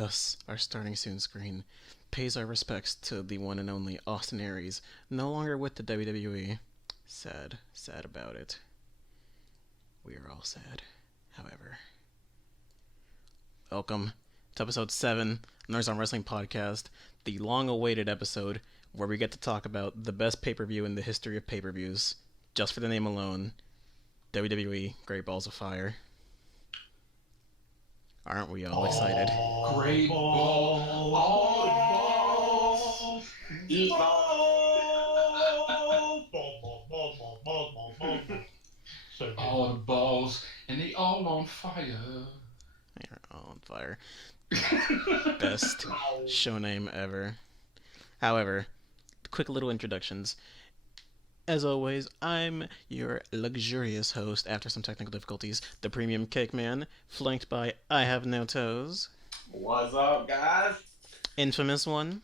Thus, our starting soon screen pays our respects to the one and only Austin Aries, no longer with the WWE. Sad, sad about it. We are all sad, however. Welcome to episode 7 of Nerds on Wrestling Podcast, the long-awaited episode where we get to talk about the best pay-per-view in the history of pay-per-views, just for the name alone, WWE Great Balls of Fire. Aren't we all excited? Great ball, all balls, eat balls, all the balls, and they all on fire. They're all on fire. Best show name ever. However, quick little introductions. As always, I'm your luxurious host after some technical difficulties, the Premium Cake Man, flanked by I Have No Toes. What's up, guys? Infamous One.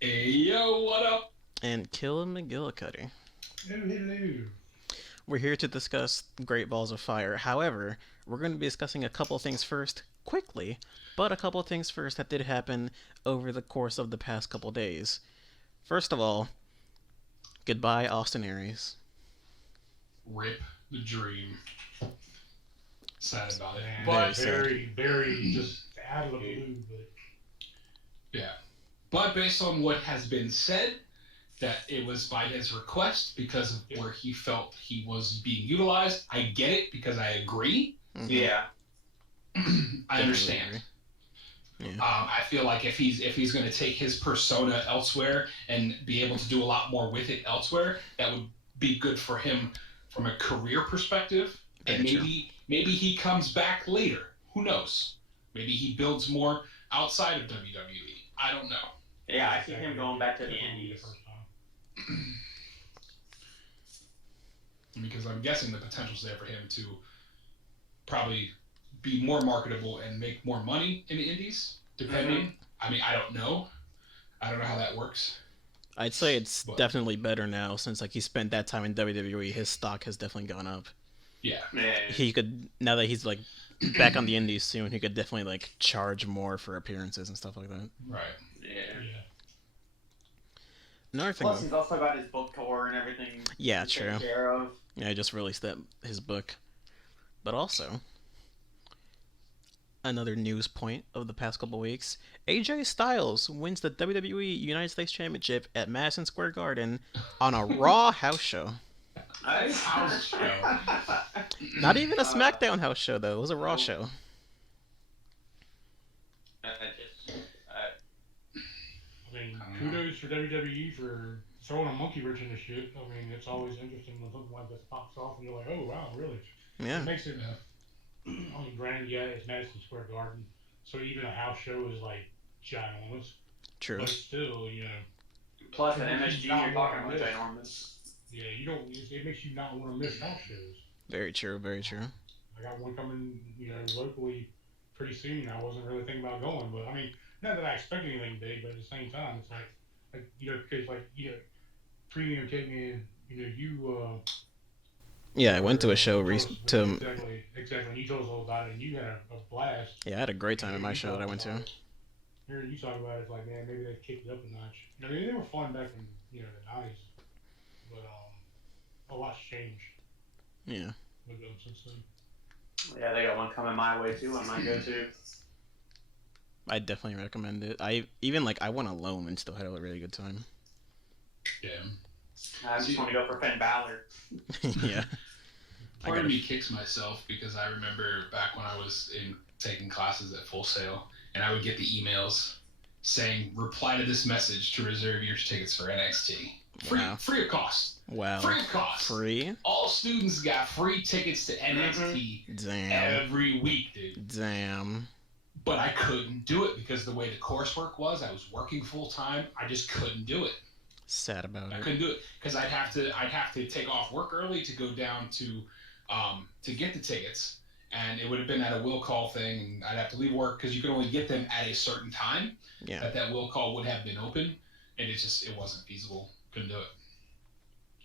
Hey, yo, what up? And Kill McGillicuddy. Hello. We're here to discuss Great Balls of Fire. However, we're going to be discussing a couple things first, quickly, but a couple things first that did happen over the course of the past couple days. First of all, goodbye, Austin Aries. Rip the dream. Sad about it. But Very very just out of the blue. But Yeah. But based on what has been said, that it was by his request because of where he felt he was being utilized. I get it because I agree. Mhm. Yeah. I understand. Yeah. I feel like if he's going to take his persona elsewhere and be able to do a lot more with it elsewhere, that would be good for him from a career perspective. And Very true. maybe he comes back later. Who knows? Maybe he builds more outside of WWE. I don't know. Yeah, I see him going back to the Indies. first time. Because I'm guessing the potential's there for him to probably be more marketable and make more money in the Indies, depending. I mean, I don't know. I don't know how that works. I'd say it's But- definitely better now since he spent that time in WWE. His stock has definitely gone up. Yeah. Yeah. He could, now that he's back on the Indies soon, he could definitely charge more for appearances and stuff like that. Right. Yeah. Yeah. Another thing, Plus, he's also got his book tour and everything. yeah, to take true. care of. Yeah, I just released his book. But also, another news point of the past couple weeks, AJ Styles wins the WWE United States Championship at Madison Square Garden on a Raw house show. Nice. House show. Not even a SmackDown house show, though. It was a Raw show. I mean, kudos for WWE for throwing a monkey wrench in the shit. I mean, it's always interesting when something like this pops off and you're like, oh wow, really? Yeah. It makes it. I mean, granted, yeah, it's Madison Square Garden, so even a house show is ginormous. True. But still, Plus, an MSG, you're talking about ginormous. yeah, you don't. It makes you not want to miss house shows. Very true, very true. I got one coming, locally pretty soon. I wasn't really thinking about going, but I mean, not that I expect anything big, but at the same time, it's because Premium Cake Man, you. Yeah, I went to a show Exactly. And you told us all about it, and you had a blast. Yeah, I had a great time at my show that I went to. Hearing you talk about it, it's like, man, maybe they kicked it up a notch. I mean, they were fun back in the 90s, but a lot's changed Yeah. with them since then. Yeah, they got one coming my way too. I might go to. I definitely recommend it. I went alone and still had a really good time. Yeah. I just want to go for Finn Balor. Yeah. Part of me kicks myself because I remember back when I was taking classes at Full Sail, and I would get the emails saying, reply to this message to reserve your tickets for NXT. Wow. Free of cost. Wow. Free of cost. Free? All students got free tickets to NXT Damn. every week, dude. Damn. But I couldn't do it because the way the coursework was, I was working full time. I just couldn't do it. Sad about I it. couldn't do it because I'd have to take off work early to go down to get the tickets, and it would have been at a will call thing, and I'd have to leave work because you could only get them at a certain time. Yeah. That will call would have been open, and it wasn't feasible. Couldn't do it.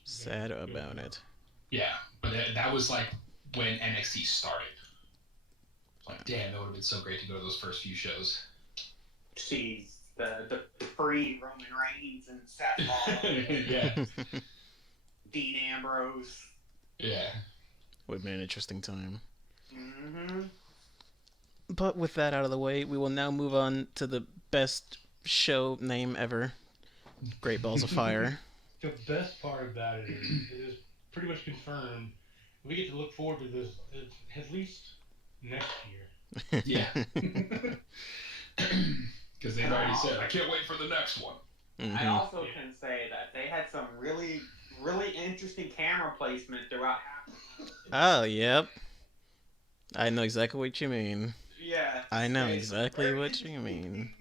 Sad about it. Yeah, but that was when NXT started. Damn, that would have been so great to go to those first few shows. Jeez, the pre Roman Reigns and Seth Rollins, Yeah. Dean Ambrose. Yeah. Would have been an interesting time. Mm-hmm. But with that out of the way, we will now move on to the best show name ever, Great Balls of Fire. The best part about it is pretty much confirmed. We get to look forward to this at least next year. Yeah. Because they've already said, I can't wait for the next one. Mm-hmm. I also can say that they had some really, really interesting camera placement throughout half. Oh, yep. I know exactly what you mean. Yeah. I know exactly what you mean.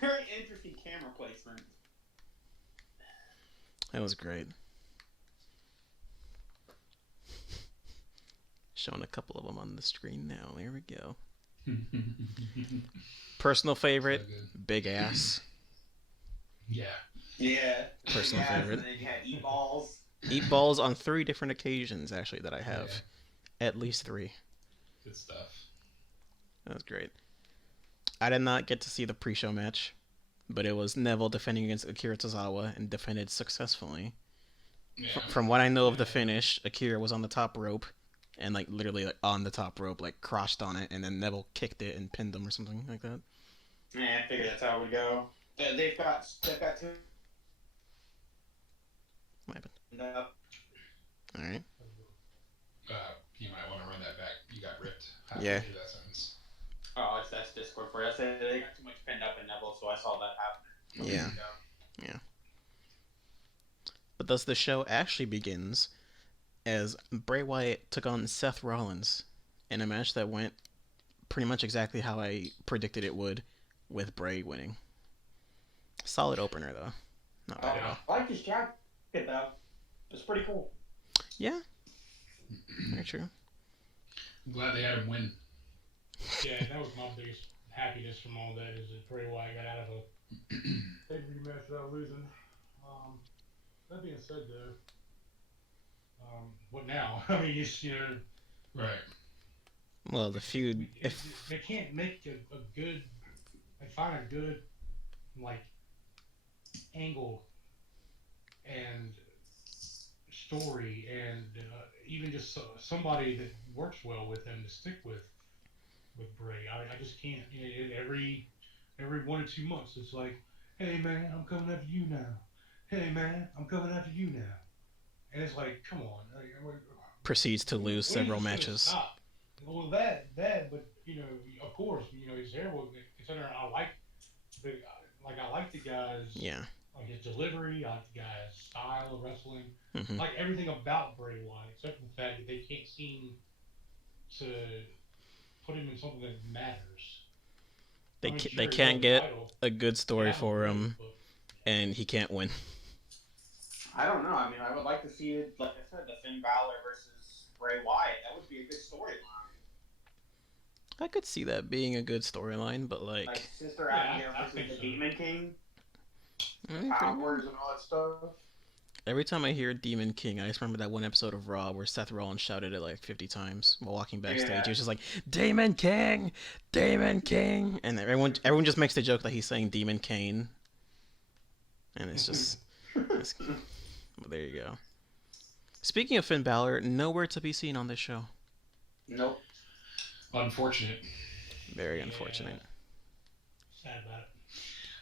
Very interesting camera placement. That was great. Showing a couple of them on the screen now. There we go. Personal favorite, So big ass. Yeah. Yeah. Personal favorite. And then you had Eat Balls. Eat balls on 3 different occasions, actually, that I have. Yeah. At least 3. Good stuff. That was great. I did not get to see the pre-show match, but it was Neville defending against Akira Tozawa and defended successfully. Yeah. From what I know of the finish, Akira was on the top rope and like literally like on the top rope, like crotched on it, and then Neville kicked it and pinned him or something like that. Yeah, I figured that's how it would go. They've got two. What happened? No. All right. You might want to run that back. You got ripped. Halfway Yeah. through that sentence. Oh, that's Discord for you. I said they got too much pinned up in Neville, so I saw that happen. Yeah. Yeah. But thus the show actually begins as Bray Wyatt took on Seth Rollins in a match that went pretty much exactly how I predicted it would, with Bray winning. Solid opener though. Not bad at all. I like his jacket though. It's pretty cool. Yeah. Very true. I'm glad they had him win. Yeah, that was my biggest happiness from all that is that Bray Wyatt got out of a pay-per-view match without losing. That being said, though, what now? I mean, it's Right. Well, the feud. If they can't make a good, like find a good, like angle and story and even just somebody that works well with him to stick with Bray. I just can't. Every 1 or 2 months, it's like, hey man, I'm coming after you now. Hey man, I'm coming after you now. And it's like, come on. proceeds to lose several matches. Stop. Well, that, but of course, he's terrible. Considering I like the guy's, Yeah. like his delivery, I like the guy's style of wrestling, Mm-hmm. like everything about Bray Wyatt, except for the fact that they can't seem to put him in something that matters. They can't get a good story for him, and he can't win. I don't know. I mean, I would like to see it, like I said, the Finn Balor versus Bray Wyatt. That would be a good storyline. I could see that being a good storyline, but Like Sister Yeah, Abigail I versus think the so. Demon King, pretty powers and all that stuff. Every time I hear Demon King, I just remember that one episode of Raw where Seth Rollins shouted it like 50 times while walking backstage. Yeah. He was just like, Demon King! Demon King! And everyone just makes the joke that he's saying Demon Kane. And it's just... well, there you go. Speaking of Finn Balor, nowhere to be seen on this show. Nope. Unfortunate. Very Yeah. unfortunate. Sad about it.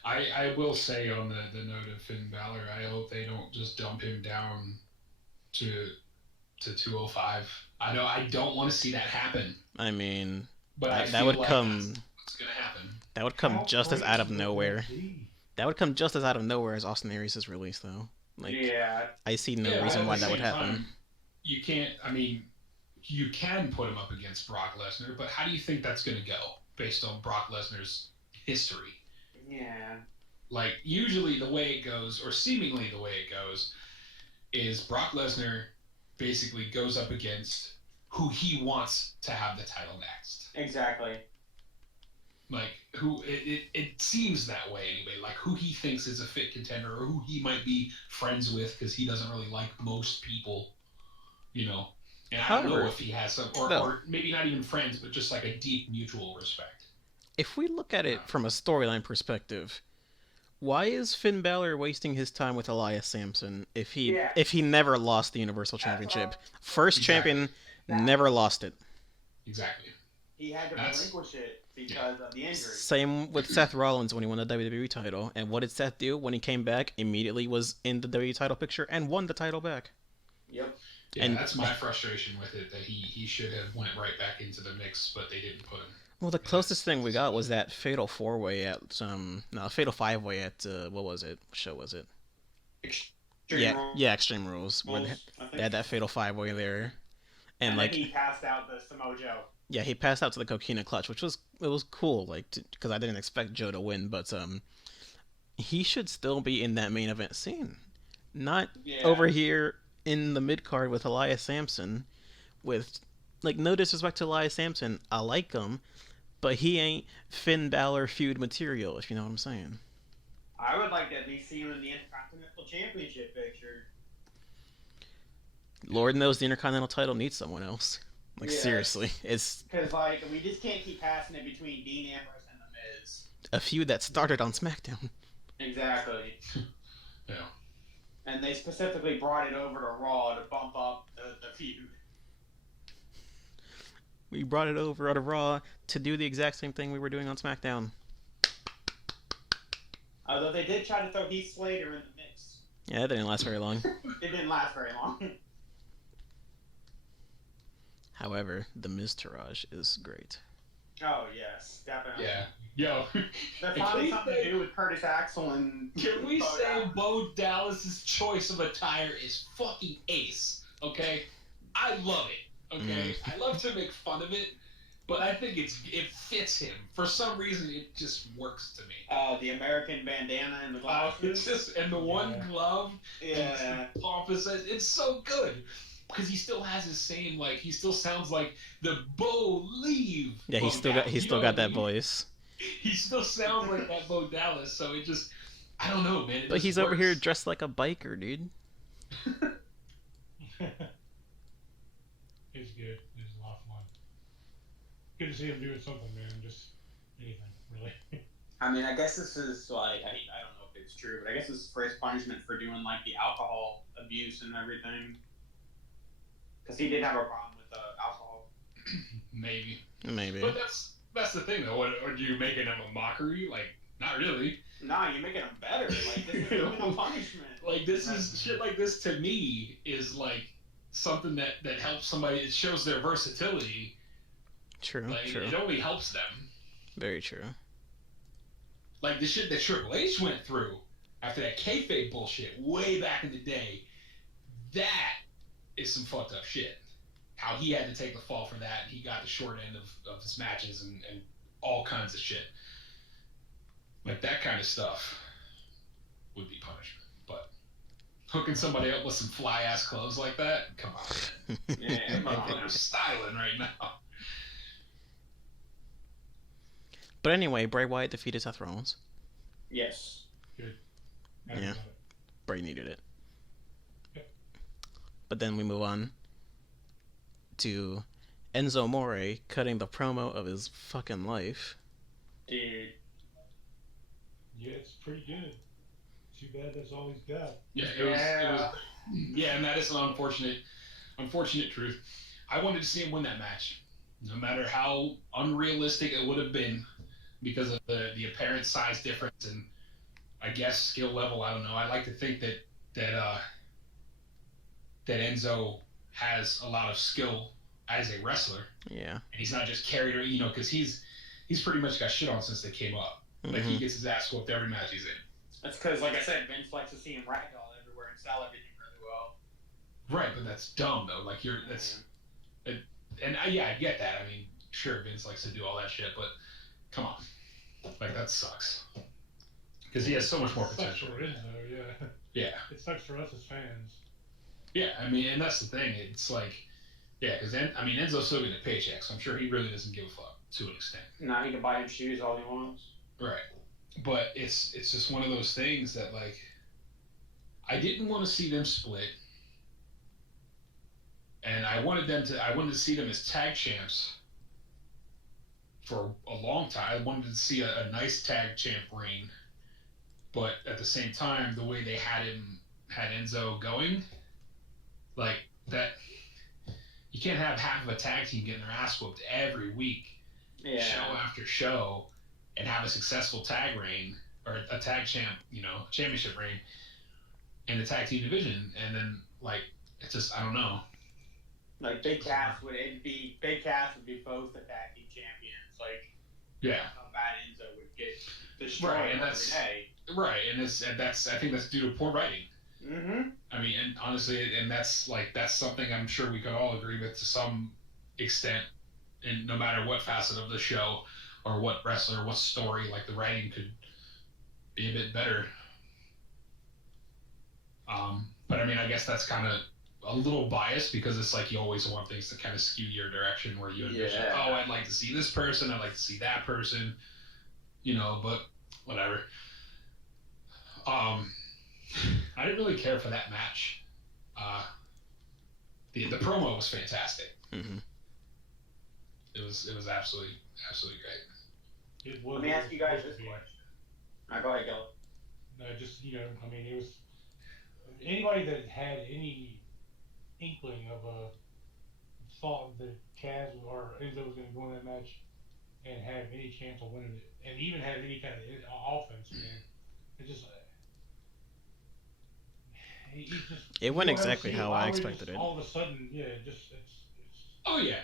I will say on the note of Finn Balor, I hope they don't just dump him down to 205. I know I don't want to see that happen, I mean, but I that feel would like come... that's what's gonna happen. That would come How just as great out of would that nowhere. be? That would come just as out of nowhere as Austin Aries' release, though. Like, Yeah. I see no Yeah, reason at why the that would same happen. time, you can't. I mean, you can put him up against Brock Lesnar, but how do you think that's gonna go based on Brock Lesnar's history? Yeah. Like, usually the way it goes, or seemingly the way it goes, is Brock Lesnar basically goes up against who he wants to have the title next. Exactly. Like, who, it seems that way anyway, like who he thinks is a fit contender, or who he might be friends with, because he doesn't really like most people, And I don't know However, if he has some, no. or maybe not even friends, but just like a deep mutual respect. if we look at it from a storyline perspective, why is Finn Balor wasting his time with Elias Sampson if he never lost the Universal Championship? First champion, never lost it. Exactly. He had to relinquish it because of the injury. Same with Seth Rollins when he won the WWE title. And what did Seth do when he came back? Immediately was in the WWE title picture and won the title back. Yep. Yeah, and that's my frustration with it, that he should have went right back into the mix, but they didn't put him. Well, the closest thing we got was that Fatal 4-Way at Fatal 5-Way at what was it? What show was it? Extreme Rules. Yeah, Extreme Rules. When they had that Fatal 5-Way there, and like he passed out the Samoa Joe. Yeah, he passed out to the Coquina Clutch, which was cool, like because I didn't expect Joe to win, but he should still be in that main event scene, not over here in the mid card with Elias Sampson. With like no disrespect to Elias Sampson, I like him, but he ain't Finn Balor feud material, if you know what I'm saying. I would like to at least see him in the Intercontinental Championship picture. Lord knows the Intercontinental title needs someone else. Like seriously, it's because like we just can't keep passing it between Dean Ambrose and The Miz. A feud that started on SmackDown. Exactly. Yeah. And they specifically brought it over to Raw to bump up the feud. We brought it over to Raw to do the exact same thing we were doing on SmackDown. Although they did try to throw Heath Slater in the mix. Yeah, that didn't last very long. It didn't last very long. However, the Miztourage is great. Oh, yes, definitely. Yeah. Yo. That's probably something to do with Curtis Axel and... Can we say Bo Dallas's choice of attire is fucking ace, okay? I love it, okay? I love to make fun of it, but I think it fits him. For some reason, it just works to me. The American bandana and the glasses. And the one glove. Yeah. Pompous. It's so good. Because he still has his same, like, he still sounds like the Bo Leave. Yeah, he's still got that voice. He still sounds like that Bo Dallas, so it just, I don't know, man. But he's over here dressed like a biker, dude. It's good. It's a lot of fun. Good to see him doing something, man. Just anything, really. I mean, I guess this is like, I don't know if it's true, but I guess this is for his punishment for doing like the alcohol abuse and everything. Because he did have a problem with alcohol. Maybe. But that's the thing, though. Are you making him a mockery? Like, not really. Nah, you're making him better. Like, this is a punishment. Like, this is shit like this to me is like something that helps somebody. It shows their versatility. True. Like, true. It only helps them. Very true. Like the shit that Triple H went through after that kayfabe bullshit way back in the day. That is some fucked up shit. How he had to take the fall for that. He got the short end of his matches and all kinds of shit. Like that kind of stuff would be punishment. But hooking somebody up with some fly ass clothes like that, come on, man. Yeah, they're styling right now. But anyway, Bray Wyatt defeated Seth Rollins. Yes. Good. Yeah. Bray needed it. But then we move on to Enzo Amore cutting the promo of his fucking life. Dude. Yeah, it's pretty good. Too bad that's all he's got. Yeah, it was yeah, and that is an unfortunate truth. I wanted to see him win that match. No matter how unrealistic it would have been because of the apparent size difference and I guess skill level, I don't know. I like to think that Enzo has a lot of skill as a wrestler. Yeah. And he's not just carried, because he's pretty much got shit on since they came up. Like, he gets his ass whooped every match he's in. That's because, like I said, Vince likes to see him ragdoll everywhere and sell everything really well. Right, but that's dumb, though. Like, I get that. I mean, sure, Vince likes to do all that shit, but come on. Like, that sucks. Because he has so much more potential. It sucks for Enzo, yeah. Yeah. It sucks for us as fans. Yeah, I mean, and that's the thing. It's like, yeah, because Enzo's still getting a paycheck, so I'm sure he really doesn't give a fuck to an extent. Nah, he can buy him shoes all he wants. Right, but it's just one of those things that like, I didn't want to see them split, and I wanted to see them as tag champs. for a long time. I wanted to see a nice tag champ reign, but at the same time, the way they had Enzo going, like that, you can't have half of a tag team getting their ass whooped every week, show after show, and have a successful tag reign or a tag champ, championship reign in the tag team division, and then like it's just I don't know. Like Big Cass would be both the tag team champions. Like yeah, how bad Enzo would get destroyed right, and every day. Right, and that's I think that's due to poor writing. Mm-hmm. I mean, and honestly, and that's something I'm sure we could all agree with to some extent, and no matter what facet of the show or what wrestler, what story, like the writing could be a bit better. But I mean, I guess that's kind of a little biased because it's like you always want things to kind of skew your direction where you envision, oh, I'd like to see this person, I'd like to see that person, but whatever. I didn't really care for that match. The promo was fantastic. Mm-hmm. It was absolutely great. Let me ask you guys this question. Go ahead, Gil. No, just I mean, it was anybody that had any inkling of a thought that Kaz or Enzo was going to go in that match and have any chance of winning it, and even have any kind of offense, man. It just it went exactly how I expected it. All of a sudden, yeah, it's. Oh yeah.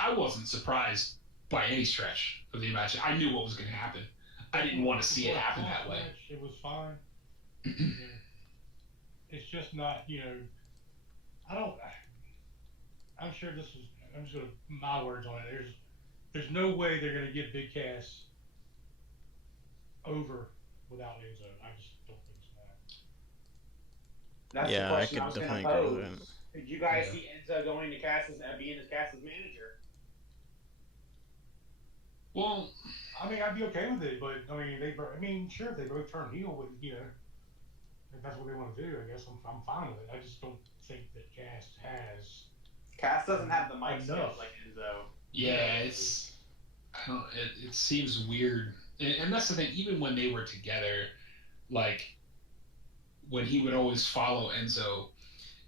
I wasn't surprised by any stretch of the match. I knew what was going to happen. I didn't want to see it happen that way. It was fine. It's just not, I'm sure this is. I'm just gonna my words on it. There's no way they're gonna get Big Cass over without Enzo. I just don't think so. That's yeah, the question I could was definitely pose. agree with that. Did you guys see Enzo going to being Cass's manager? Well, I mean, I'd be okay with it, but I mean, sure, if they both turn heel with, if that's what they want to do, I guess I'm fine with it. I just don't think that Cass doesn't have the mic skills like Enzo. Yeah, it seems weird, and that's the thing. Even when they were together, like when he would always follow Enzo,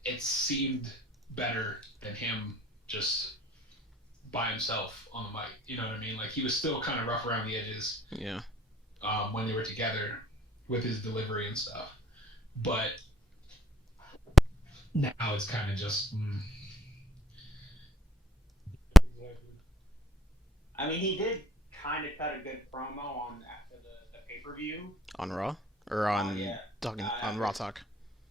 it seemed better than him just by himself on the mic. You know what I mean? Like he was still kind of rough around the edges. Yeah. When they were together with his delivery and stuff, but now it's kind of just. I mean, he did kind of cut a good promo after the pay-per-view. On Raw? Or on on Raw Talk?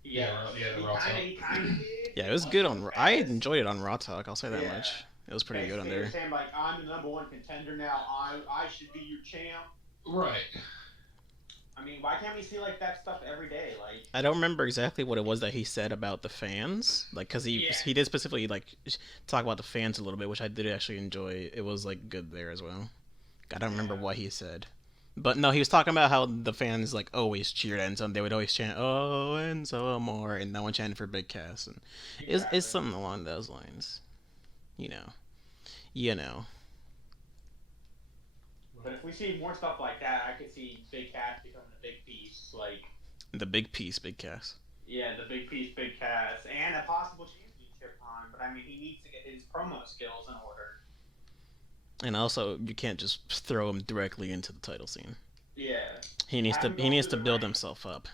Yeah, the Raw Talk. He kind of did. Yeah, it was good on Raw. I enjoyed it on Raw Talk, I'll say that much. It was pretty good on there. Saying, like, I'm the number one contender now. I should be your champ. Right. I mean, why can't we see, like, that stuff every day? Like, I don't remember exactly what it was that he said about the fans. Like, because he did specifically, like, talk about the fans a little bit, which I did actually enjoy. It was, like, good there as well. I don't remember what he said. But, no, he was talking about how the fans, like, always cheered Enzo, and they would always chant, oh, Enzo more, and no one chanted for Big Cass. And it's something along those lines. You know. But if we see more stuff like that, I could see Big Cass becoming a big piece, like the big piece, Big Cass. Yeah, the big piece, Big Cass, and a possible championship run. But I mean, he needs to get his promo skills in order. And also, you can't just throw him directly into the title scene. Yeah. He needs to build himself up.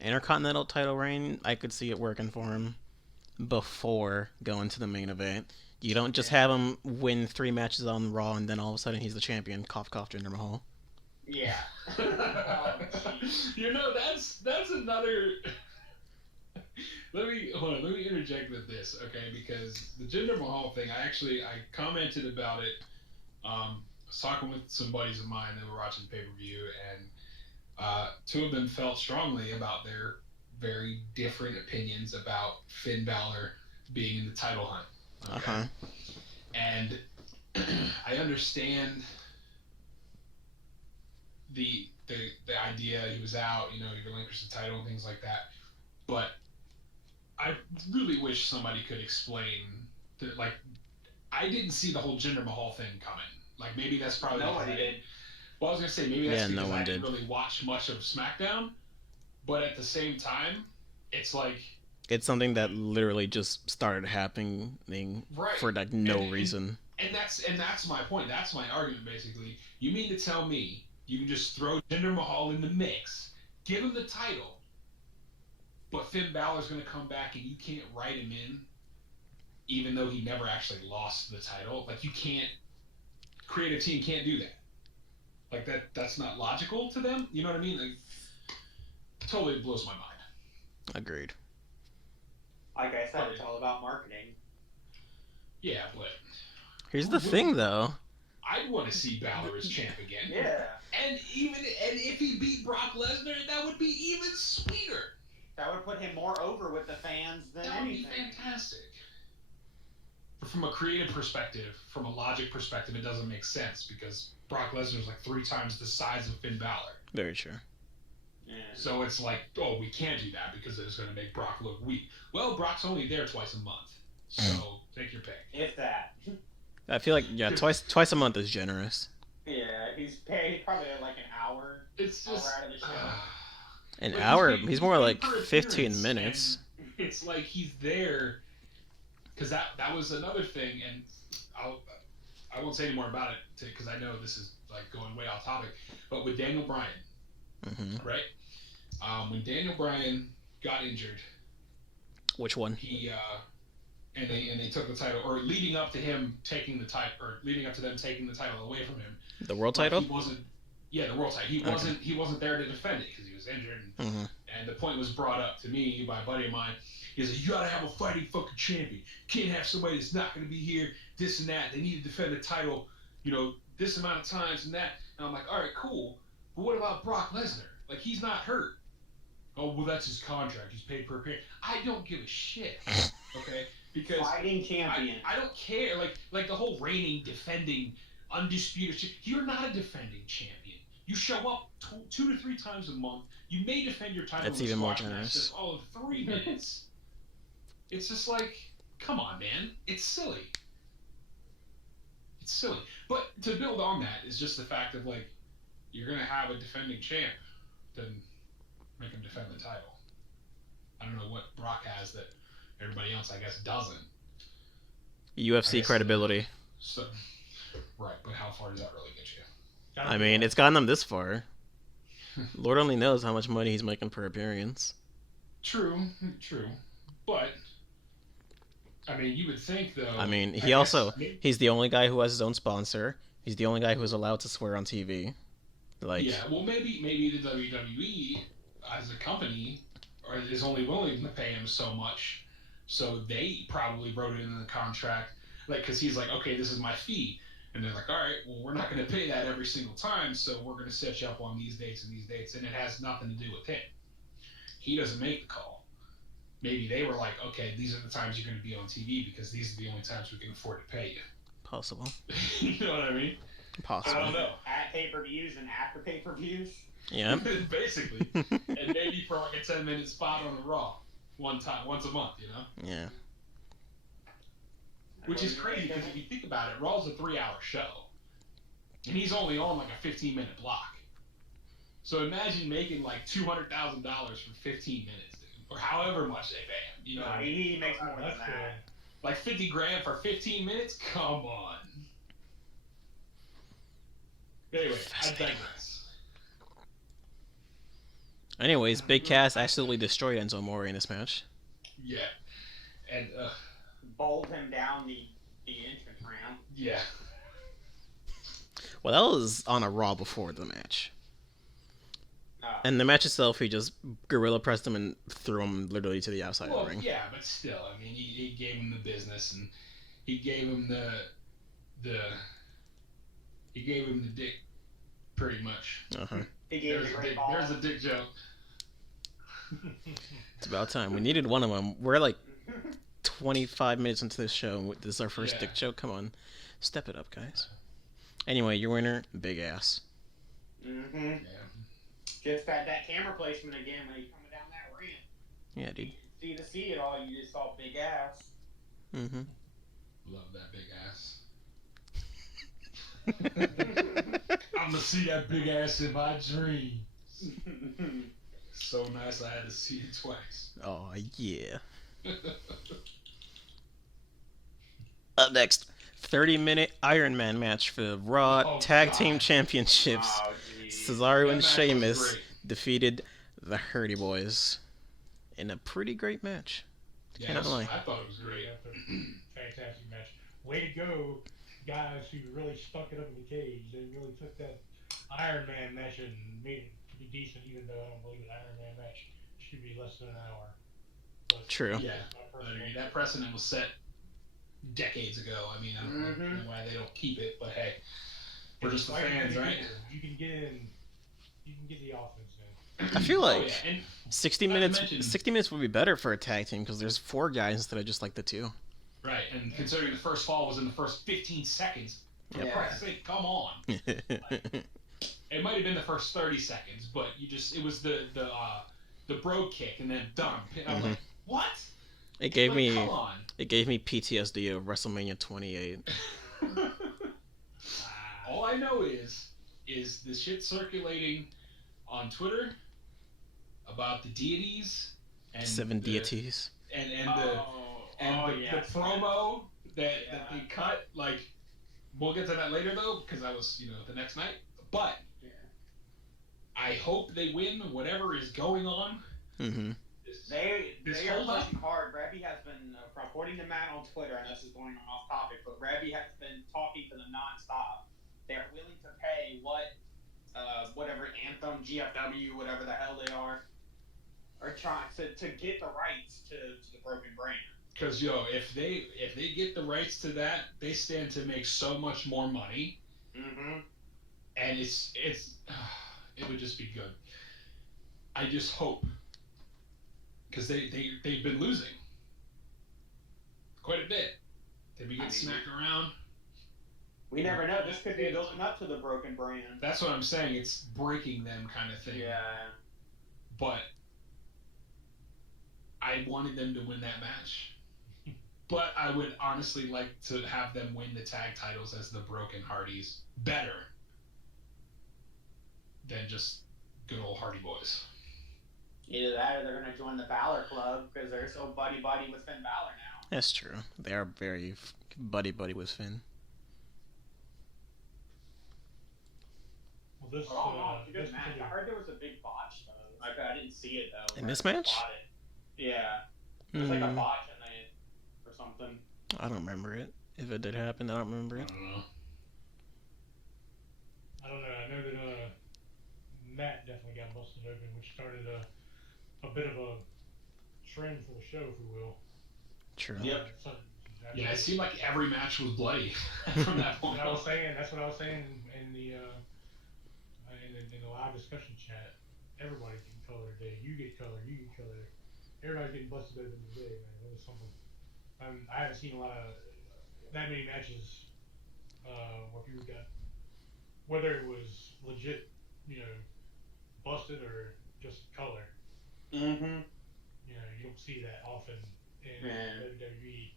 Intercontinental title reign, I could see it working for him before going to the main event. You don't just have him win 3 matches on Raw and then all of a sudden he's the champion. Cough, cough, Jinder Mahal. Yeah. That's another. Let me interject with this, okay? Because the Jinder Mahal thing, I commented about it. I was talking with some buddies of mine that were watching pay-per-view, and 2 of them felt strongly about their very different opinions about Finn Balor being in the title hunt. Okay. And I understand the idea he was out, he relinquished the title and things like that. But I really wish somebody could explain that, like, I didn't see the whole Jinder Mahal thing coming. Like maybe that's probably Nobody did. Well, I was gonna say maybe that's Yeah, because no I one didn't did. really watch much of SmackDown, but at the same time, it's like It's something that literally just started happening right, for like no reason. and that's my point. That's my argument basically. You mean to tell me you can just throw Jinder Mahal in the mix, give him the title, but Finn Balor's gonna come back and you can't write him in, even though he never actually lost the title? Like you can't creative team can't do that. Like that's not logical to them. You know what I mean? Like totally blows my mind. Agreed. Like I said, it's all about marketing. Yeah, but Here's the thing, though. I'd want to see Balor as champ again. Yeah. And if he beat Brock Lesnar, that would be even sweeter. That would put him more over with the fans than That would anything. be fantastic. But from a creative perspective, from a logic perspective, it doesn't make sense because Brock Lesnar is like 3 times the size of Finn Balor. Very true. Yeah. So it's like, oh, we can't do that because it's going to make Brock look weak. Well, Brock's only there twice a month, so take your pick. If that. I feel like twice a month is generous. Yeah, he's paid probably like an hour. It's just hour out of the show. An But hour? paid- He's more like per 15 appearance, minutes. and It's like he's there because that was another thing, and I won't say any more about it because I know this is like going way off topic. But with Daniel Bryan, Mm-hmm. right? When Daniel Bryan got injured, Which one? he and they took the title, or leading up to him taking the title, or leading up to them taking the title away from him. The world Like, title? He wasn't. Yeah, the world title. He wasn't there to defend it because he was injured. Mm-hmm. And the point was brought up to me by a buddy of mine. He's like, you gotta have a fighting fucking champion. You can't have somebody that's not gonna be here, this and that. They need to defend the title, this amount of times and that. And I'm like, all right, cool. But what about Brock Lesnar? Like, he's not hurt. Oh, well, that's his contract. He's paid per appearance. I don't give a shit. Okay? Because Fighting champion. I don't care. Like the whole reigning, defending, undisputed. You're not a defending champion. You show up 2 to 3 times a month. You may defend your title. That's in a even more squash match generous. that's all of 3 minutes. It's just like, come on, man. It's silly. It's silly. But to build on that is just the fact of like, you're gonna have a defending champ, then make him defend the title. I don't know what Brock has that everybody else, I guess, doesn't. UFC credibility. So, right, but how far does that really get you? I mean, it's gotten them this far. Lord only knows how much money he's making per appearance. True. But, I mean, you would think, though... I mean, maybe, he's the only guy who has his own sponsor. He's the only guy who's allowed to swear on TV. Like, yeah, well, maybe the WWE, as a company, is only willing to pay him so much, so they probably wrote it in the contract, like, because he's like, okay, this is my fee. And they're like, all right, well, we're not going to pay that every single time, so we're going to set you up on these dates, and it has nothing to do with him. He doesn't make the call. Maybe they were like, okay, these are the times you're going to be on TV because these are the only times we can afford to pay you. possible. You know what I mean? Possible. I don't know. At pay-per-views and after pay-per-views. Yeah. Basically. And maybe for like a 10-minute spot on the Raw. Once a month, Yeah. Which is crazy because if you think about it, Raw's a 3-hour show. And he's only on like a 15-minute block. So imagine making like $200,000 for 15 minutes, dude. Or however much they pay him. No, he makes more than That's that. good. Like $50,000 for 15 minutes? Come on. Anyway, I digress. Anyways, Big Cass absolutely destroyed Enzo Amore in this match. Yeah. And, Bowled him down the entrance ramp. yeah. Well, that was on a Raw before the match. And the match itself, he just gorilla pressed him and threw him literally to the outside of the ring. Yeah, but still, I mean, he gave him the business, and he gave him the dick, pretty much. Uh-huh. He gave There's him a a dick. great ball. There's a dick joke. It's about time. We needed one of them. We're like 25 minutes into this show, and this is our first Yeah. dick joke. Come on. Step it up, guys. Anyway, your winner, Big Ass. Mm-hmm. Yeah. Just had that camera placement again when he's coming down that ramp. Yeah, dude. You didn't see it all, you just saw big ass. Mm-hmm. Love that big ass. I'm gonna see that big ass in my dream. So nice, I had to see it twice. Oh yeah. Up next, 30-minute Iron Man match for the Raw Tag Team Championships. Oh, Cesaro and That match was Sheamus great. defeated the Hardy Boys in a pretty great match. Yeah, Cannot lie. I thought it was great. Fantastic match. Way to go, guys who really stuck it up in the cage. They really took that Iron Man match and made it pretty decent, even though I don't believe an Iron Man match should be less than an hour. But True. Yeah, that precedent was set decades ago. I mean, I don't know why they don't keep it, but hey, we're just the fans, right? You can get in. You can get the offense in. I feel like Oh, yeah. And 60 not to minutes. mention- 60 minutes would be better for a tag team because there's 4 guys instead of just like the 2. right, and considering the first fall was in the first 15 seconds, for Yeah. Christ's sake, come on. It might have been the first 30 seconds, but it was the bro kick and then done. And I'm like, what? It gave Like, me come on. PTSD of WrestleMania 28. All I know is the shit circulating on Twitter about the deities and 7 the, deities. and the the promo that they cut. Like, we'll get to that later though, because that was the next night. But I hope they win whatever is going on. Mm-hmm. They are pushing hard. Rebby has been, according to Matt on Twitter, and this is going off topic, but Rebby has been talking to them nonstop. They're willing to pay whatever Anthem, GFW, whatever the hell they are trying to get the rights to the Broken Brand. Because if they get the rights to that, they stand to make so much more money. Mm-hmm. And it would just be good. I just hope, because they've been losing quite a bit. They've been getting smacked around. We never know. This could be building up to the Broken Brand. That's what I'm saying. It's breaking them kind of thing. Yeah. But I wanted them to win that match. But I would honestly like to have them win the tag titles as the Broken Hardys better than just good old Hardy Boys. Either that or they're going to join the Balor Club because they're so buddy-buddy with Finn Balor now. That's true. They are very buddy-buddy with Finn. Well, this, it's a good match. I heard there was a big botch, though. I didn't see it, though. In this match? Yeah. There's like a botch in it or something. I don't remember it. If it did happen, I don't remember it. I don't know. I know that Matt definitely got busted open, which started a bit of a trend for the show, if we will. True. Yep. Yeah, it seemed like every match was bloody from that point on. That's what I was saying in the live discussion chat. Everybody's getting color today. You get color. Everybody's getting busted open today, man. It was something. I haven't seen a lot of that many matches where people got, whether it was legit, busted or just color. Mm-hmm. You don't see that often in WWE,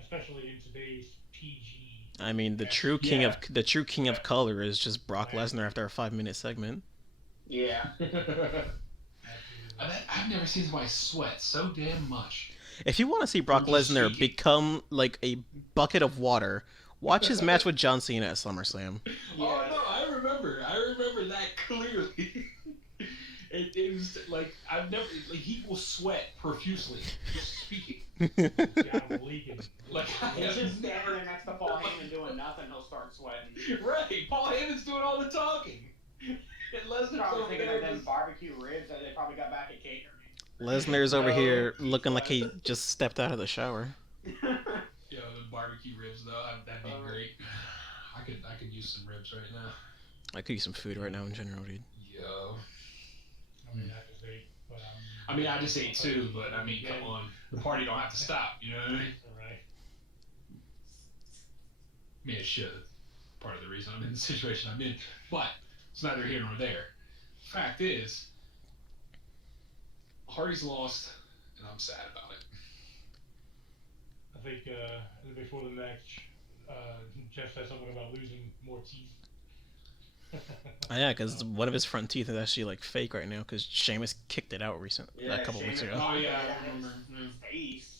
especially in today's PG. I mean, the true king of color is just Brock Lesnar after a 5-minute segment. Yeah. I've never seen somebody sweat so damn much. If you want to see Brock Lesnar become like a bucket of water, watch his match with John Cena at SummerSlam. Yeah. Oh no, I remember that clearly. It was like he will sweat profusely just speaking. Like He's just standing there next to Paul Heyman doing nothing, he'll start sweating. Right, Paul Heyman's doing all the talking. And Lesnar's Probably over thinking there of them just... barbecue ribs that they probably got back at catering. Lesnar's over here looking like he just stepped out of the shower. Yo, the barbecue ribs though, that'd be great. I could use some ribs right now. I could use some food right now in general, dude. Yo. I mean, I just ate, I just ate too, but I mean, come on, the party don't have to stop. You know what I mean? Right. I mean, it should. Part of the reason I'm in the situation I'm in, but it's neither here nor there. Fact is, Hardy's lost, and I'm sad about it. I think before the match, Jeff said something about losing more teeth. Yeah, because one of his front teeth is actually like fake right now because Sheamus kicked it out a couple weeks ago. Oh yeah, I remember. Face.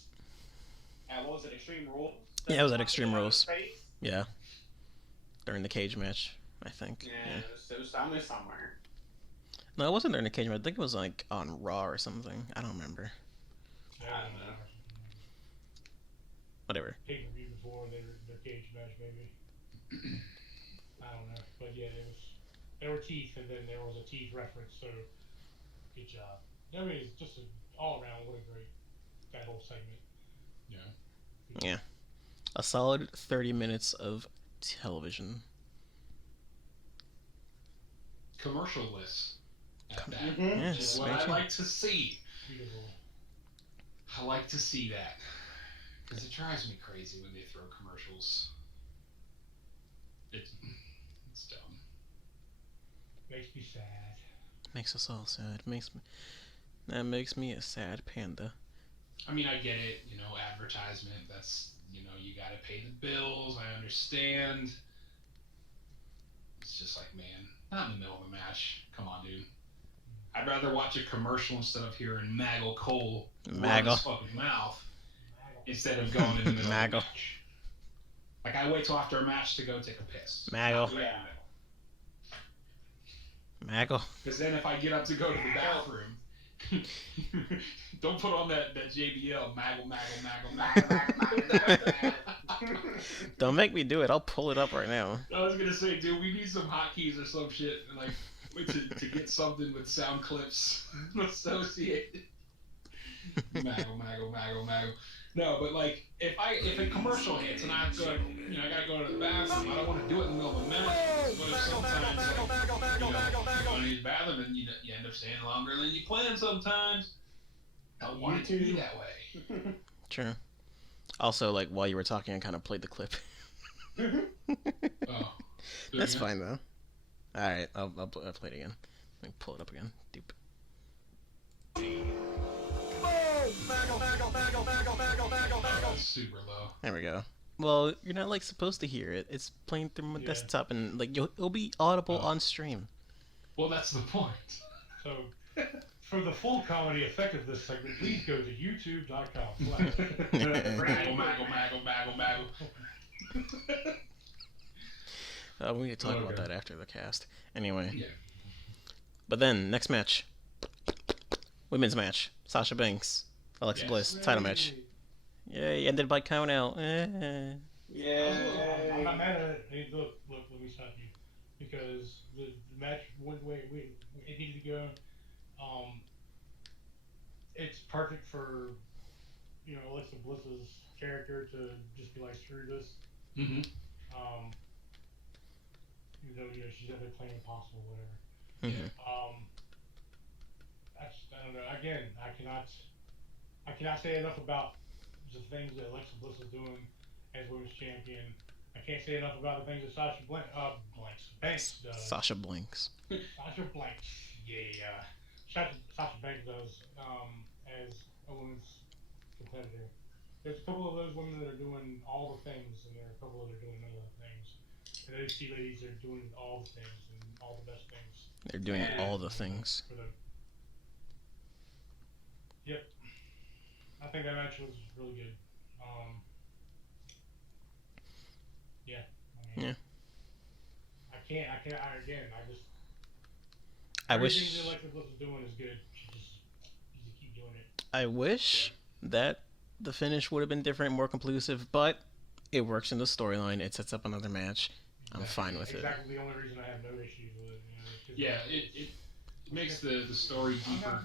What was it? Extreme Rules. Yeah, it was at Extreme Rules. Yeah, during the cage match, I think. Yeah. It was somewhere. No, it wasn't during the cage match. I think it was like on Raw or something. I don't remember. I don't know. Whatever. Pay-per-view before their cage match, maybe. I don't know, but yeah, there were teeth, and then there was a teeth reference. So good job. I mean, it's just all around what a great that whole segment. Yeah. A solid 30 minutes of television. Commercial-less at that. Mm-hmm. Yeah, Which is what I like to see. Beautiful. I like to see that. Because it drives me crazy when they throw commercials. It's dumb. Makes me sad. Makes us all sad. That makes me a sad panda. I mean, I get it. Advertisement. That's, you got to pay the bills. I understand. It's just like, man, not in the middle of a match. Come on, dude. I'd rather watch a commercial instead of hearing Maggle Cole run his fucking mouth instead of going in the middle of a match. Like, I wait till after a match to go take a piss. Maggle. Yeah. Maggle. Because then if I get up to go to the bathroom, don't put on that JBL, Maggle. Don't make me do it. I'll pull it up right now. I was going to say, dude, we need some hotkeys or some shit, like, to get something with sound clips associated. Maggle. No, but like if a commercial hits and I have to, I gotta go to the bathroom. I don't want to do it in the middle of a match. But if sometimes you go to the bathroom and you end up staying longer than you plan sometimes. I don't want it to be that way. True. Also, like while you were talking, I kind of played the clip. Oh, that's fine though. All right, I'll play it again. Let me pull it up again. Deep. Super low. There we go. Well, you're not like supposed to hear it. It's playing through my desktop, and like it'll be audible on stream. Well, that's the point. So, for the full comedy effect of this segment, please go to youtube.com. Maggle. We need to talk about that after the cast. Anyway. Yeah. But then, next match. Women's match. Sasha Banks. Alexa Bliss. Title match. Yay, ended by count out. Yeah. I'm not mad at it. Hey, look, let me stop you. Because the match went way it needed to go. It's perfect for, Alexa Bliss's character to just be like, screw this. Mm-hmm. Even though, she's out there playing impossible, whatever. Mm-hmm. I don't know. Again, I cannot say enough about the things that Alexa Bliss is doing as women's champion. I can't say enough about the things that Sasha Banks does. Sasha Blanks. Sasha Banks, yeah. Sasha Banks does as a women's competitor. There's a couple of those women that are doing all the things, and there are a couple that are doing none of the things. And those two ladies are doing all the things and all the best things. They're doing all the things. Yep. I think that match was really good. Yeah. Yeah. I wish. Everything that Alexa Bliss is doing is good. She just needs to keep doing it. I wish that the finish would have been different, more conclusive, but it works in the storyline. It sets up another match. I'm fine with it. Exactly the only reason I have no issues with it. Yeah, it makes the story deeper.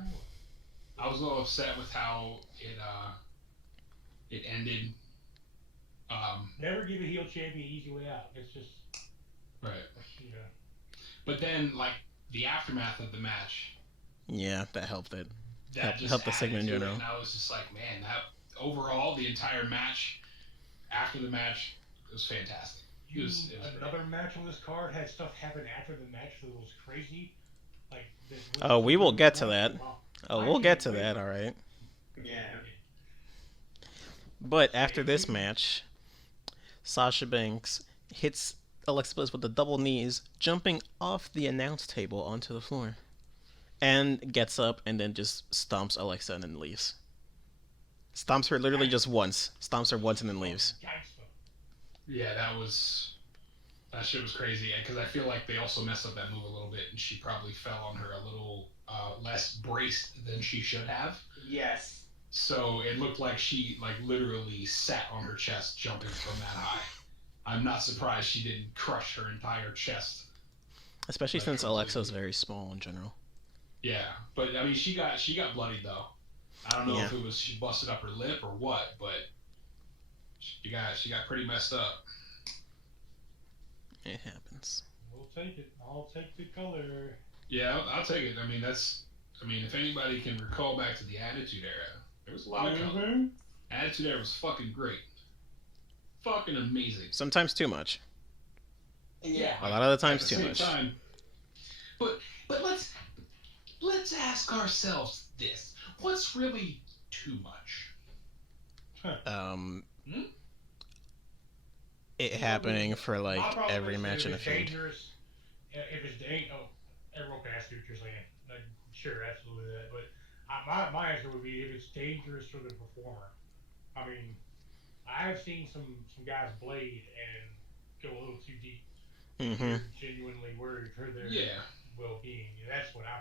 I was a little upset with how it ended. Never give a heel champion an easy way out. It's just right. Yeah. But then, like the aftermath of the match. Yeah, that helped it. That helped the segment in general. And I was just like, man, that overall the entire match, after the match, it was fantastic. It was another match on this card had stuff happen after the match that was crazy. Like oh, we will get to that. Oh, we'll get to that. All right. Yeah. But after this match, Sasha Banks hits Alexa Bliss with the double knees, jumping off the announce table onto the floor, and gets up and then just stomps Alexa and then leaves. Stomps her literally just once. Stomps her once and then leaves. Yeah, that shit was crazy. Because I feel like they also messed up that move a little bit, and she probably fell on her a little less braced than she should have. Yes. So it looked like she literally sat on her chest jumping from that high. I'm not surprised she didn't crush her entire chest. Especially since Alexa's very small in general. Yeah, but I mean, she got bloodied though. I don't know if it was she busted up her lip or what, but she got pretty messed up. It happens. We'll take it. I'll take the color. Yeah, I'll take it. I mean, if anybody can recall back to the Attitude Era, there was a lot of color. Attitude Era was fucking great. Fucking amazing. Sometimes too much. Yeah. A lot of the times too much. But let's ask ourselves this: what's really too much? It happening for every match in a feud. If it's everyone can ask you what you're saying. Sure, absolutely that. But my answer would be if it's dangerous for the performer. I mean, I have seen some guys blade and go a little too deep. They're genuinely worried for their well-being. That's what I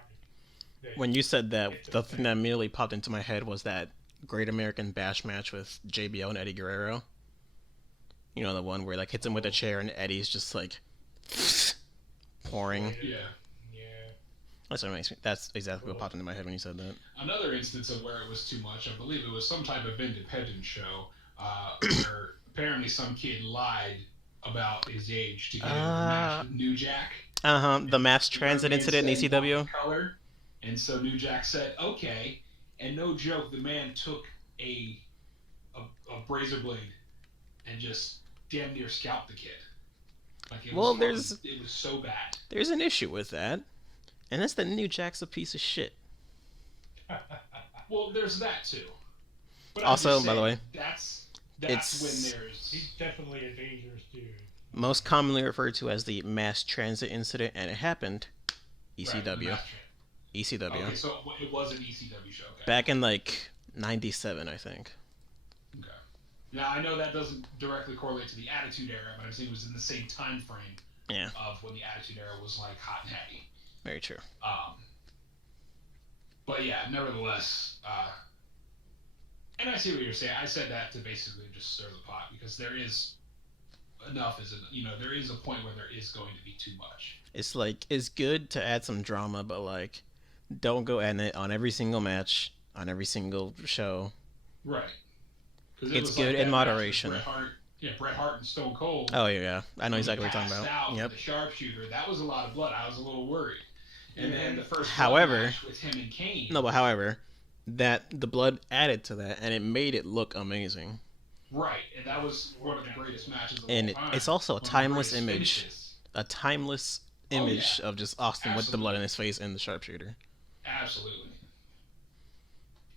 think. When you said that, the thing that immediately popped into my head was that Great American Bash match with JBL and Eddie Guerrero. You know, the one where hits him with a chair and Eddie's just pouring. Yeah. That's what makes me. That's exactly what popped into my head when you said that. Another instance of where it was too much, I believe it was some type of independent show where apparently some kid lied about his age to get a match with New Jack. The mass transit incident in ECW. Color, and so New Jack said, "Okay," and no joke, the man took a razor blade and just damn near scalped the kid. It was so bad. There's an issue with that, and that's that New Jack's a piece of shit. Well, there's that too. But also, by the way, that's when he's definitely a dangerous dude. Most commonly referred to as the mass transit incident, and it happened ECW. Right, ECW. Okay, so it was an ECW show. Okay. Back in '97, I think. Okay. Now I know that doesn't directly correlate to the Attitude Era, but I'm saying it was in the same time frame of when the Attitude Era was hot and heavy. Very true. But yeah, nevertheless, and I see what you're saying. I said that to basically just stir the pot because there is enough. There is a point where there is going to be too much. It's it's good to add some drama, but don't go adding it on every single match, on every single show. Right. It's good in moderation. Bret Hart and Stone Cold. Oh yeah, I know exactly what you're talking about. Yep. The sharpshooter, that was a lot of blood. I was a little worried. And then the first match with him and Kane. No, but however, that the blood added to that, and it made it look amazing. Right, and that was one of the greatest matches of all time. And it's also a timeless image. Finishes. A timeless image of just Austin with the blood in his face and the sharpshooter. Absolutely.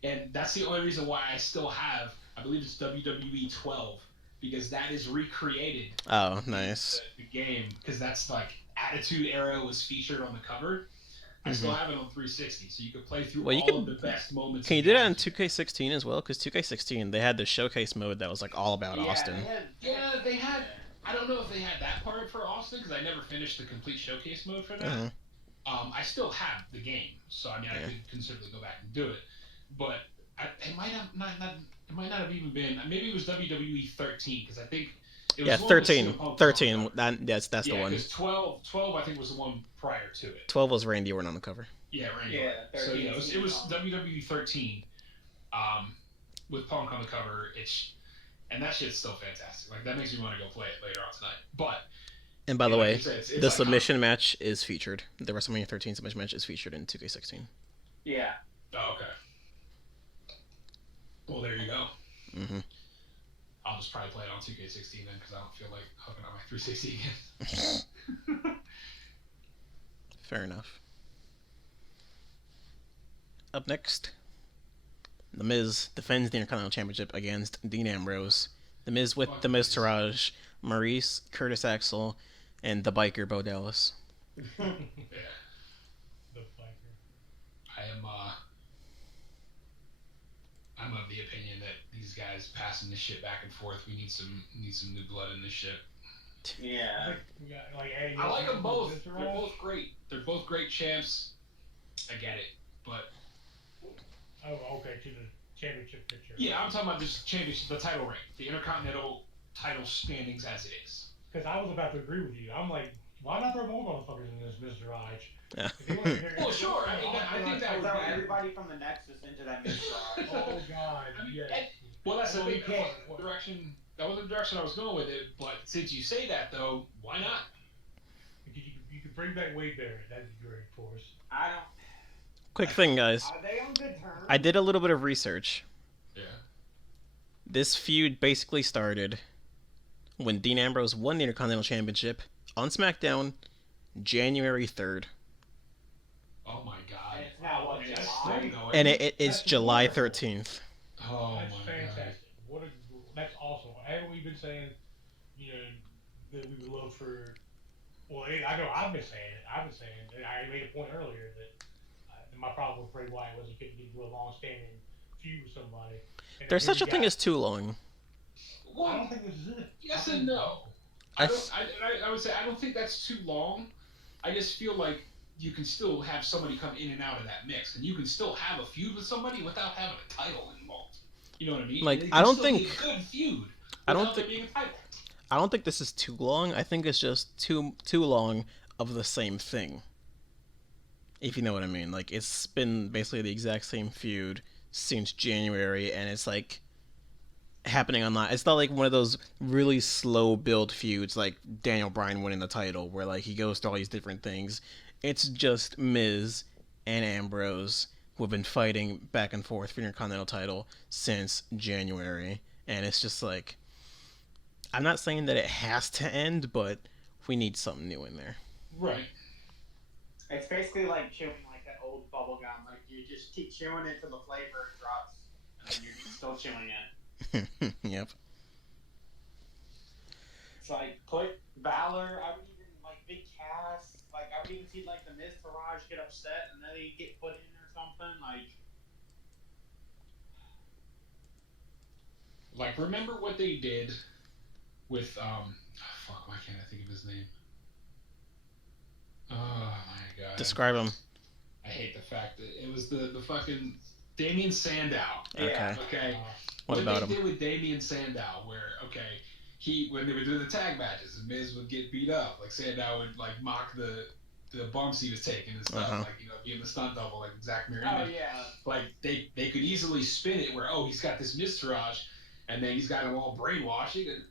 And that's the only reason why I still have, I believe it's WWE 12, because that is recreated. Oh, nice. The game, because that's Attitude Era was featured on the cover. I still have it on 360, so you could play through all of the best moments. Can you do that in 2K16 as well? Because 2K16, they had the showcase mode that was all about Austin. They had. I don't know if they had that part for Austin because I never finished the complete showcase mode for that. I still have the game, so I could considerably go back and do it. But it might not have even been. Maybe it was WWE 13 because I think. It was 13. 13. That's the one. Because 12 I think was the one prior to it. 12 was Randy Orton on the cover. Yeah, Randy. Yeah, so it was WWE 13, with Punk on the cover. And that shit's still fantastic. That makes me want to go play it later on tonight. And by the way, the submission match is featured. The WrestleMania 13 submission match is featured in 2K16. Yeah. Oh, okay. Well, there you go. Mm-hmm. I'll just probably play it on 2K16 then because I don't feel like hooking on my 360 again. Fair enough. Up next, The Miz defends the Intercontinental Championship against Dean Ambrose. The Miz with the Miztourage Maurice, Curtis Axel, and the biker Bo Dallas. Yeah. The biker. I am. I'm of the opinion that these guys passing this shit back and forth. We need some new blood in this shit. Yeah. I like them both. They're both great. They're both great champs. I get it, but okay, to the championship picture. Yeah, I'm talking about just championship, the title rank, the Intercontinental title standings as it is. Because I was about to agree with you. I'm like, why not throw more motherfuckers in this, Mr. Raj? Yeah. Well, sure. I think that would throw be everybody from the Nexus into that Mr. Raj. Oh God, yes. Well, that's the thing. Can't. That wasn't the direction I was going with it. But since you say that, though, why not? You could bring back Wade Barrett. That'd be great for us. I don't. Quick thing, guys. Are they on good terms? I did a little bit of research. Yeah. This feud basically started when Dean Ambrose won the Intercontinental Championship on SmackDown, January 3rd. Oh my God. And it's now what, That's July? still going. And it's July 13th. Oh That's my fantastic. That's awesome. Haven't we been saying, that we would love for? Well, I know I've been saying it. I made a point earlier that my problem with Bray Wyatt was he couldn't get into a long-standing feud with somebody. There's such a thing as too long. Well, I don't think this is it. Yes and no. I would say I don't think that's too long. I just feel like you can still have somebody come in and out of that mix, and you can still have a feud with somebody without having a title involved. You know what I mean? Like, it I don't can still think- be a good feud. I don't without there think- being a title. I don't think this is too long. I think it's just too long of the same thing. If you know what I mean. Like, it's been basically the exact same feud since January, and it's like happening online. It's not like one of those really slow build feuds like Daniel Bryan winning the title, where like he goes through all these different things. It's just Miz and Ambrose who have been fighting back and forth for the Intercontinental title since January, and it's just like, I'm not saying that it has to end, but we need something new in there. Right. It's basically like chewing like that old bubble gum. Like you just keep chewing it till the flavor drops, and you're still chewing it. Yep. It's like put Balor. I would even like Big Cass. Like I would even see like the Miz Taraj get upset and then they get put in or something. Like, remember what they did with fuck, why can't I think of his name? Oh my God. Describe him. I hate the fact that it was the fucking Damien Sandow. Okay. Okay. What about they him? did with Damien Sandow, where when they were doing the tag matches, and Miz would get beat up, like Sandow would like mock the bumps he was taking and stuff, like being the stunt double, like Zach Mirren. Oh yeah. Like they could easily spin it where he's got this Miztourage, and then he's got him all brainwashing, and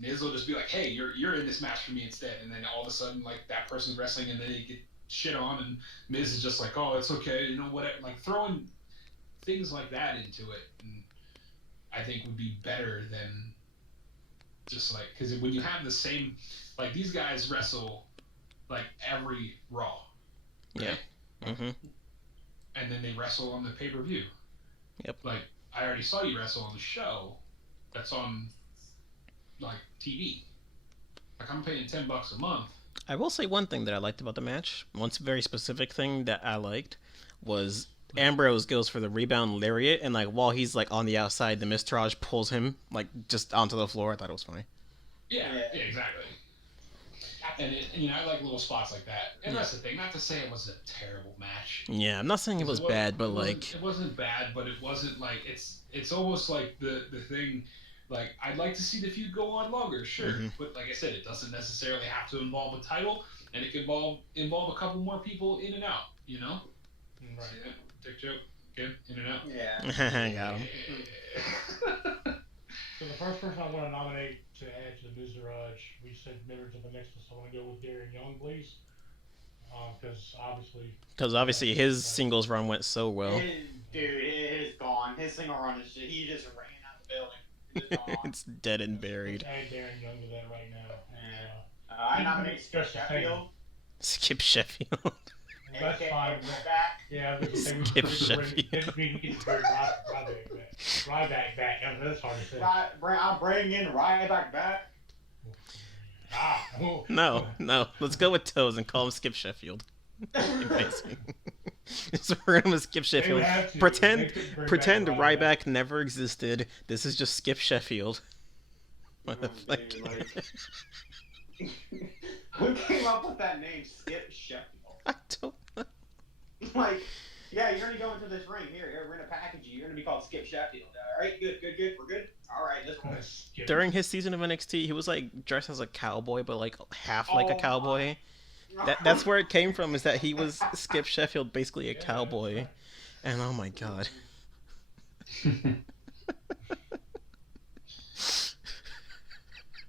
Miz will just be like, hey, you're in this match for me instead, and then all of a sudden like that person's wrestling, and then they get shit on, and Miz is just like, oh, it's okay, whatever, like throwing things like that into it, and I think would be better than just like, because when you have the same, like these guys wrestle like every Raw, Yeah. Mhm. and then they wrestle on the pay-per-view. Yep. Like I already saw you wrestle on the show that's on like TV. Like I'm paying $10 a month. I will say one thing that I liked about the match. One very specific thing that I liked was Ambrose goes for the rebound lariat, and like while he's like on the outside, the Miztourage pulls him like just onto the floor. I thought it was funny. Yeah, exactly. And I like little spots like that. And that's the thing. Not to say it was a terrible match. Yeah, I'm not saying it was bad, but it wasn't bad, but it wasn't like it's almost like the thing. Like I'd like to see the feud go on longer, sure, but like I said, it doesn't necessarily have to involve a title, and it can involve a couple more people in and out. Right. See that? Dick joke. Good. In and out. Yeah. got him. So the first person I want to nominate to add to the Miztourage, we said members of the Nexus. I want to go with Darren Young, please, because obviously his singles run went so well. Dude, it is gone. His single run is just, he just ran out the building. It's gone. It's dead and buried. Let's add Darren Young to that right now. I nominate Scott Sheffield. Skip Sheffield. That's AKA fine. Back. Yeah, I was Skip Sheffield. Ryback back. That's hard to say. I'm bringing Ryback back. No. Let's go with Toes and call him Skip Sheffield. Amazing. Just refer to him as Skip Sheffield. Pretend Ryback never existed. This is just Skip Sheffield. Dude, like, who came up with that name, Skip Sheffield? I don't know. Like, yeah, you're gonna go into this ring. Here, we're gonna package you. You're gonna be called Skip Sheffield. All right, good. We're good. All right, let's go. During his season of NXT, he was like dressed as a cowboy, but like half like a cowboy. That's where it came from. Is that he was Skip Sheffield, basically a cowboy, and oh my god.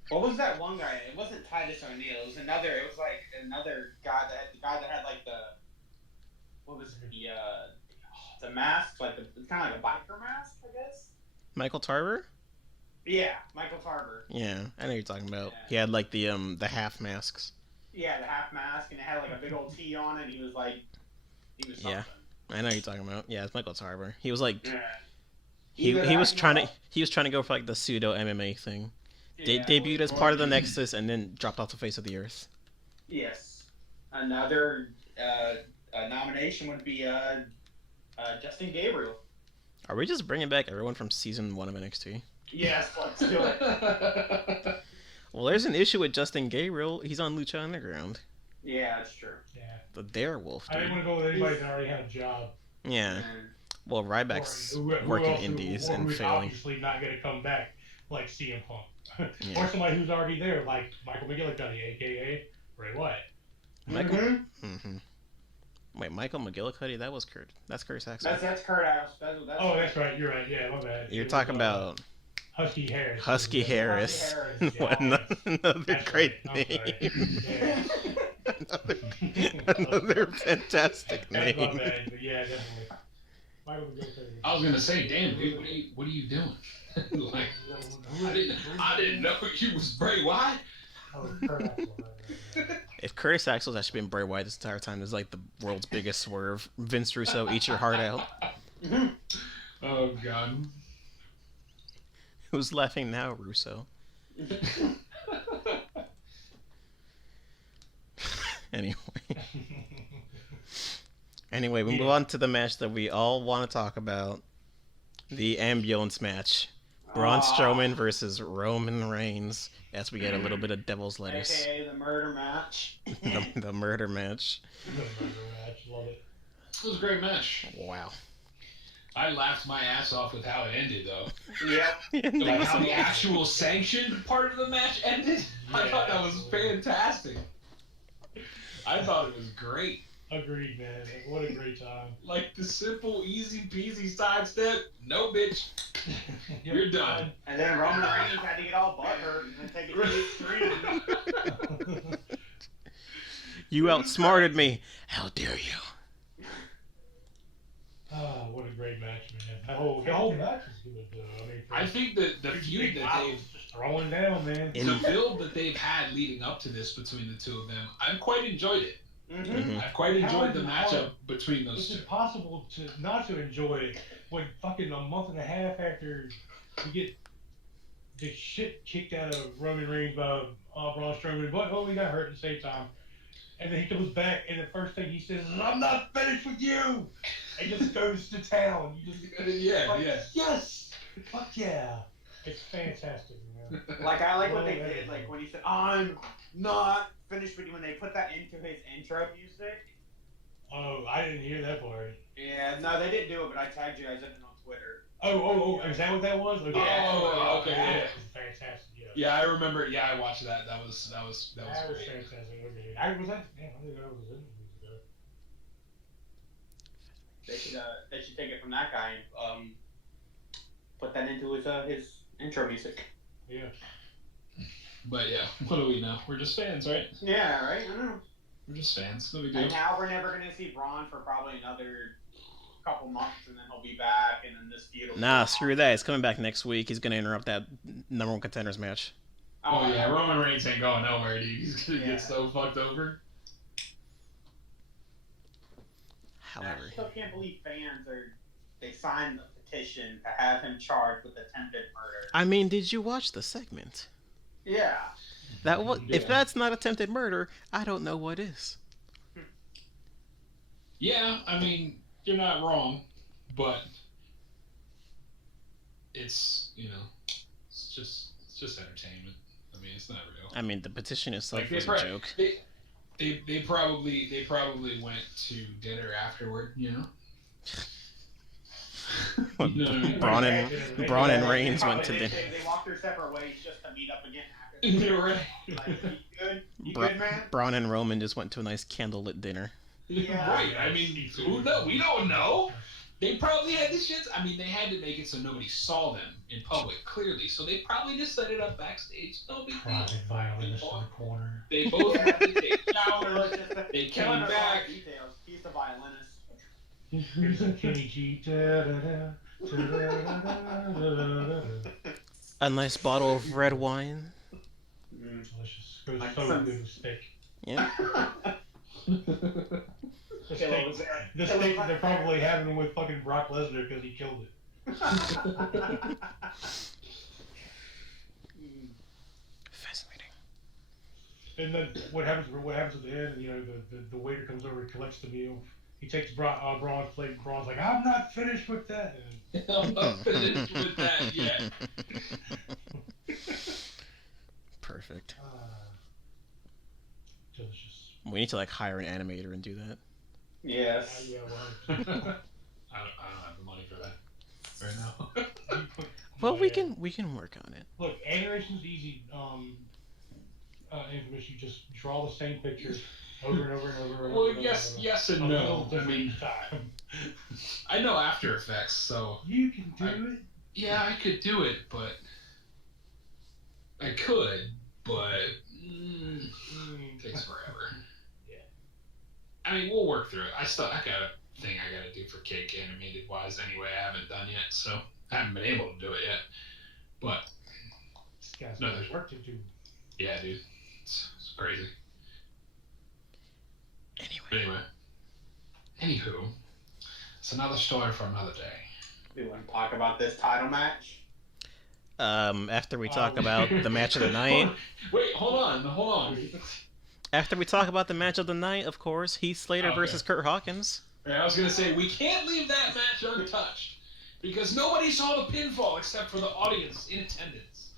What was that one guy? It wasn't Titus O'Neil. It was another. It was like another guy that had like the. What was it? The mask, like it's kind of like a biker mask, I guess. Michael Tarver? Yeah, Michael Tarver. Yeah, I know what you're talking about. Yeah. He had like the half masks. Yeah, the half mask, and it had like a big old T on it. And he was something. Yeah, I know what you're talking about. Yeah, it's Michael Tarver. He was like, Yeah. he was trying to go for like the pseudo MMA thing. Yeah, Debuted as part of the Nexus and then dropped off the face of the earth. Yes. Another nomination would be Justin Gabriel. Are we just bringing back everyone from season 1 of NXT? Yes, let's do it. Well, there's an issue with Justin Gabriel. He's on Lucha Underground. Yeah, that's true. Yeah. The Darewolf, I didn't want to go with anybody that already had a job. Yeah. Well, Ryback's working indies and who's failing. Obviously not going to come back like CM Punk. Yeah. Or somebody who's already there, like Michael McGillicuddy, a.k.a. Bray Wyatt. Michael? Mm-hmm. Wait, Michael McGillicuddy? That's Curtis Axel. That's Kurt House. That's right. You're right. Yeah, my bad. You're talking about Husky Harris. Husky Harris. What another That's great right. name. Yeah. another fantastic That's my name. bad, but yeah, definitely. Michael McGillicuddy. I was gonna say, damn, dude, what are you doing? Like, I didn't know you was Bray Wyatt. Oh, Kurt Axel, right. If Curtis Axel's actually been Bray Wyatt this entire time, this is like the world's biggest swerve. Vince Russo, eat your heart out. Oh god. Who's laughing now, Russo? Anyway, we move on to the match that we all want to talk about. The ambulance match. Braun Strowman versus Roman Reigns. As we get a little bit of devil's lettuce. AKA the murder match. the murder match. The murder match, love it. It was a great match. Wow. I laughed my ass off with how it ended, though. Yep. Like how the actual sanctioned part of the match ended. I Yeah. thought that was fantastic. I thought it was great. Agreed, man. What a great time. Like the simple, easy peasy sidestep. No, bitch. You're done. And then Roman Reigns had to get all butthurt and take it to the extreme. You outsmarted me. How dare you? Ah, what a great match, man. The whole match is good, though. I mean, I think that the feud that they've, just throwing down, man. the build that they've had leading up to this between the two of them, I've quite enjoyed it. Mm-hmm. I've quite enjoyed the matchup between those It's two. impossible not to enjoy it when fucking a month and a half after we get the shit kicked out of Roman Reigns by Braun Strowman, but we got hurt at the same time. And then he comes back, and the first thing he says is, "I'm not finished with you," and just goes to town. You just Yeah. yes, fuck yeah, it's fantastic, man. Like I like what they did. Like when he said, "I'm not finished with you," when they put that into his intro music. Oh, I didn't hear that part. Yeah, no, they didn't do it, but I tagged you guys in it on Twitter. Oh, is that what that was? Okay. Oh, okay, that yeah. was fantastic. Yeah. Yeah, I remember. Yeah, I watched that. That was That was great. fantastic. Okay. I think that was in the ago. They should take it from that guy and put that into his intro music. Yeah. But yeah, what do we know? We're just fans, right? Yeah, right. I don't know. We're just fans. No big And deal. now we're never gonna see Braun for probably another couple months, and then he'll be back, and then this feud. Nah, screw that. He's coming back next week. He's going to interrupt that number one contenders match. Oh yeah, Roman Reigns ain't going nowhere, dude. He's gonna Yeah. get so fucked over. I However, still can't believe they signed the petition to have him charged with attempted murder. I mean, did you watch the segment? Yeah. If that's not attempted murder, I don't know what is. Yeah, I mean, you're not wrong, but it's it's just entertainment. I mean, it's not real. I mean, the petition itself was a joke. They probably went to dinner afterward, you know. You know what I mean? Braun and Reigns went to dinner. They walked their separate ways just to meet up again after. You're right. Like, you good, man? Braun and Roman just went to a nice candlelit dinner. Yeah. Right. I mean, who knows? We don't know. They probably had this shit. I mean, they had to make it so nobody saw them in public, clearly. So they probably just set it up backstage. No big deal. Private violinist in the corner. They both had to take showers. They came back. Details. He's the violinist. Here's a Kenny G. A nice bottle of red wine. Delicious. Goes so good with steak. Yeah. The steak they're probably having with fucking Brock Lesnar because he killed it. Fascinating. And then what happens at the end? You know, the waiter comes over and collects the meal. He takes Braun's plate, and Braun's like, "I'm not finished with that." I'm not finished with that yet. Perfect. Delicious. We need to hire an animator and do that. Yes. Yeah, I don't have the money for that right now. Well, we can work on it. Look, animation's easy. Infamous, you just draw the same pictures over and over and over. Well, yes and no. I mean, time. I know After Effects, so you can do it. Yeah, I could do it, but it takes forever. Yeah. I mean, we'll work through it. I got a thing I gotta do for Cake animated wise anyway. I haven't done yet, so I haven't been able to do it yet. But there's work to do. Yeah, dude, it's crazy. Anywho, it's another story for another day. We want to talk about this title match? After we talk about the match of the night. Wait, hold on. After we talk about the match of the night, of course, Heath Slater versus Kurt Hawkins. I was gonna say we can't leave that match untouched because nobody saw the pinfall except for the audience in attendance.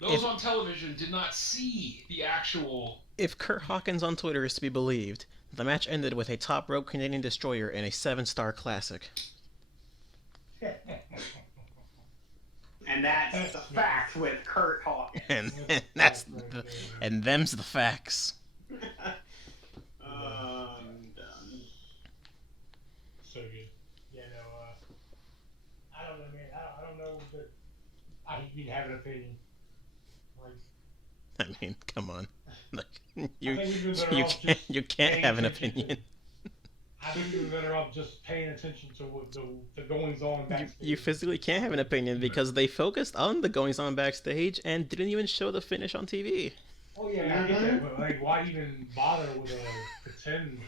Those on television did not see the actual. If Kurt Hawkins on Twitter is to be believed, the match ended with a top rope Canadian Destroyer and a 7-star classic. And that's the fact with Kurt Hawkins. And them's the facts. I'm done. So good. Yeah, no, I don't know, man. I don't know that I even have an opinion. I mean, come on. You can't have an opinion. I think you'd be better off just paying attention to what the goings on backstage. You physically can't have an opinion because they focused on the goings on backstage and didn't even show the finish on TV. Oh yeah, I get that, but why even bother with a pretend?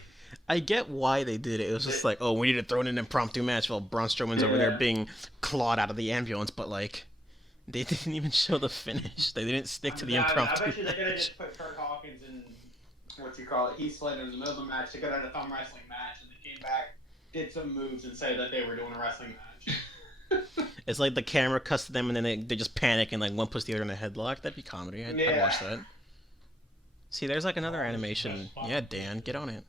I get why they did it. It was just we need to throw in an impromptu match while Braun Strowman's over there being clawed out of the ambulance, but they didn't even show the finish. They didn't stick to the impromptu. I bet you they could have just put Kurt Hawkins and Heath Slater in the middle of the match. They could have had a thumb wrestling match, and they came back, did some moves, and say that they were doing a wrestling match. It's like the camera cuts to them, and then they just panic, and one puts the other in a headlock. That'd be comedy. I'd watch that. See, there's another animation. Yeah, Dan, get on it.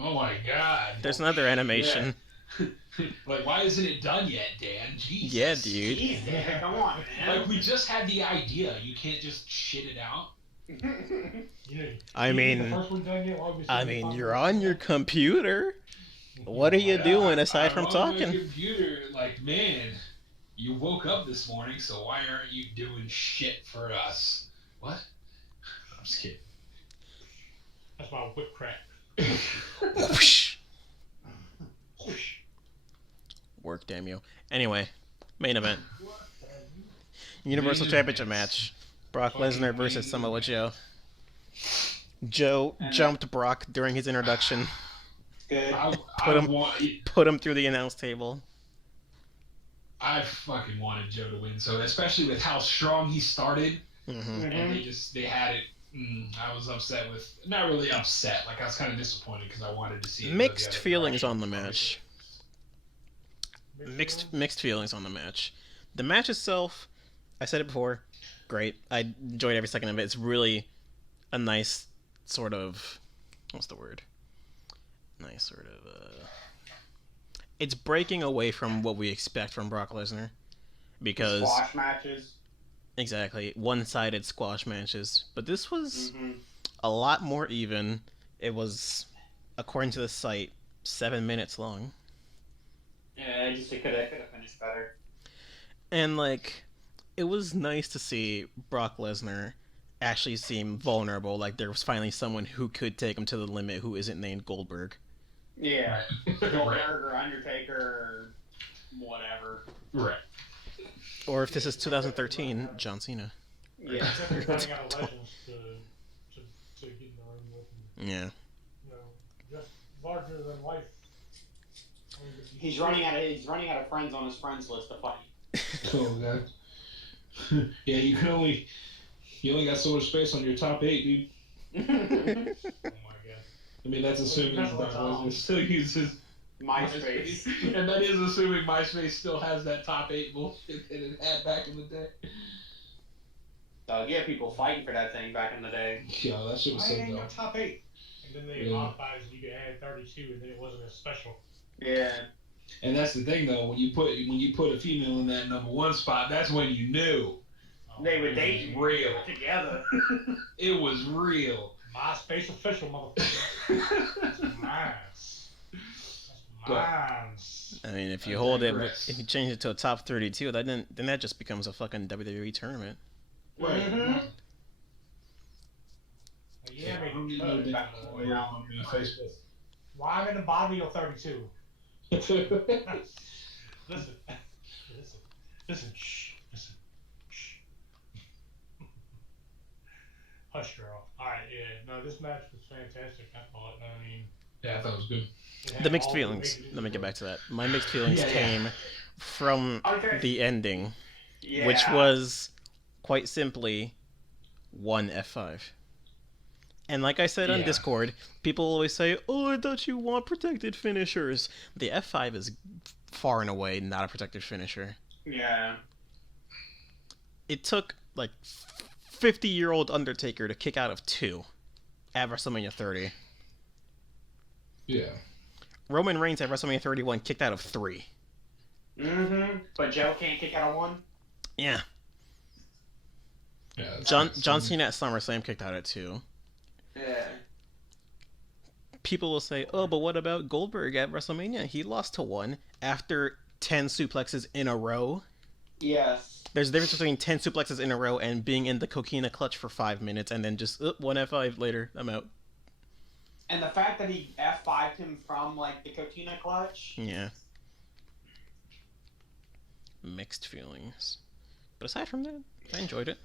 Oh my God. There's another animation. Yeah. Why isn't it done yet, Dan? Jeez. Yeah, dude. Jeez, Dan, come on, man. We just had the idea. You can't just shit it out. I mean, you're on your computer. What are you doing aside from talking? On my computer, man, you woke up this morning, so why aren't you doing shit for us? What? I'm just kidding. That's my whip crack. Whoosh. Work, damn you. Anyway, main event. Universal Championship match. Brock Lesnar versus Samoa Joe. Joe jumped Brock during his introduction. Good. Put him through the announce table. I fucking wanted Joe to win, so especially with how strong he started. Mm-hmm. and they had it. I was upset with, not really upset, like I was kind of disappointed because I wanted to see it go the Mixed other feelings direction. on the match. Mixed feelings on the match. The match itself, I said it before, great. I enjoyed every second of it. It's really a nice sort of, what's the word? Nice sort of. It's breaking away from what we expect from Brock Lesnar, because squash matches. Exactly, one-sided squash matches. But this was a lot more even. It was, according to the site, 7 minutes long. Yeah, it could have finished better. And like, it was nice to see Brock Lesnar actually seem vulnerable. Like there was finally someone who could take him to the limit who isn't named Goldberg. Yeah, Goldberg or Undertaker or whatever. Right. Or if this is 2013, John Cena. Yeah. Running out of legends to get in the ring with him. Yeah. You know, just larger than life. He's running out of friends on his friends list to fight. Oh god. Yeah, you only got so much space on your top 8, dude. Oh my god. I mean, that's assuming Brock Lesnar still uses MySpace. And that is assuming MySpace still has that top 8 bullshit that it had back in the day. Yeah, people fighting for that thing back in the day. Yeah, that shit was so ain't dumb. no top 8. And then they modified it, you could add 32, and then it wasn't as special. Yeah. And that's the thing, though. When you put a female in that number 1 spot, that's when you knew They were dating real together. It was real. MySpace official, motherfucker. That's mine. I mean, if you hold it, if you change it to a top 32, then that just becomes a fucking WWE tournament. Right. Mm-hmm. Yeah, Facebook. Why I'm in the bottom of your 32? Listen, shh. Hush, girl. Alright, yeah. No, this match was fantastic. I thought. I mean, Yeah, I thought it was good. The mixed feelings. Let me get back to that. My mixed feelings came from the ending, which was quite simply one F5. And like I said on Discord, people always say, "Oh, I thought you want protected finishers." The F5 is far and away not a protected finisher. Yeah. It took like 50-year-old Undertaker to kick out of 2 at WrestleMania 30. Yeah. Roman Reigns at WrestleMania 31 kicked out of 3. Mm-hmm. But Joe can't kick out of 1? Yeah. Yeah. John Cena at SummerSlam kicked out at 2. Yeah. People will say, "Oh, but what about Goldberg at WrestleMania? He lost to 1 after 10 suplexes in a row." Yes. There's a difference between 10 suplexes in a row and being in the coquina clutch for 5 minutes and then just, one F5 later, I'm out. And the fact that he F5'd him from, like, the coquina clutch. Yeah. Mixed feelings. But aside from that, I enjoyed it.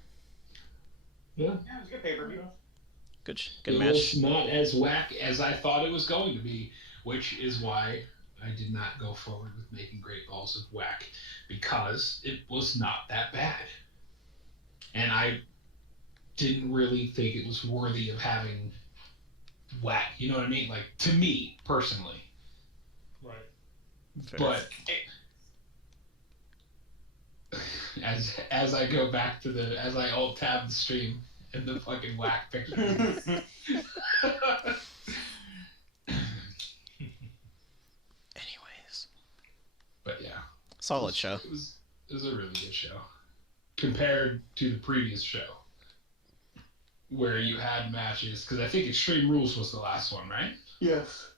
Yeah. Yeah, it was a good pay-per-view. Good It match. was not as whack as I thought it was going to be, which is why I did not go forward with making Great Balls of Whack, because it was not that bad. And I didn't really think it was worthy of having whack, you know what I mean? Like, to me, personally. Right. Fair. But as I go back to as I alt-tab the stream and the fucking whack picture. Anyways. But yeah. Solid show. It was a really good show. Compared to the previous show. Where you had matches, because I think Extreme Rules was the last one, right? Yes.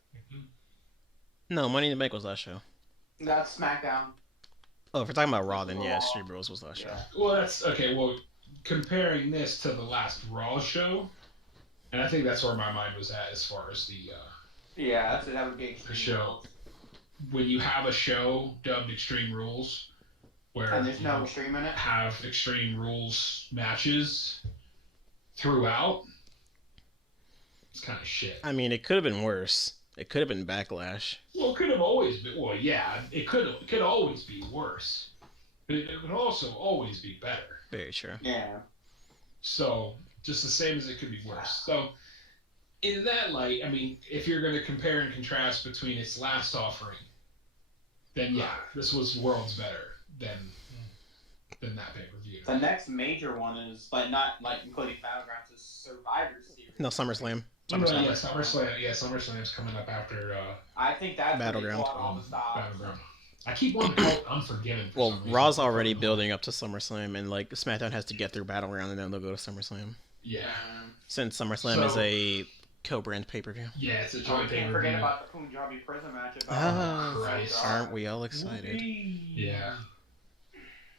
No, Money in the Bank was last show. That's SmackDown. Oh, if we're talking about Raw, then yeah, Extreme Rules was last show. Well, that's okay. Well, comparing this to the last Raw show, and I think that's where my mind was at as far as the Yeah, that would be Extreme the show. Rules. When you have a show dubbed Extreme Rules, where And there's no Extreme in it? have Extreme Rules matches throughout, it's kind of shit. I mean, it could have been worse. It could have been Backlash. Well, it could have always been. Well, yeah, it could always be worse, but it would also always be better. Very true. Yeah. So just the same as it could be worse. So in that light, I mean, if you're going to compare and contrast between its last offering, then yeah, this was worlds better than that pay-per-view. The next major one is not including Battlegrounds, is Survivor Series. No, SummerSlam. SummerSlam. Yeah, SummerSlam. Yeah, SummerSlam's coming up after. I think that's Battleground. All the stops. Battleground. I keep wanting to call it Unforgiven. Well, Raw's already building up to SummerSlam, and like SmackDown has to get through Battleground, and then they'll go to SummerSlam. Yeah. Since SummerSlam is a co-brand pay-per-view. Yeah, it's a joint pay-per-view. Can't forget about the Punjabi prison match. Christ. Aren't we all excited? Yeah.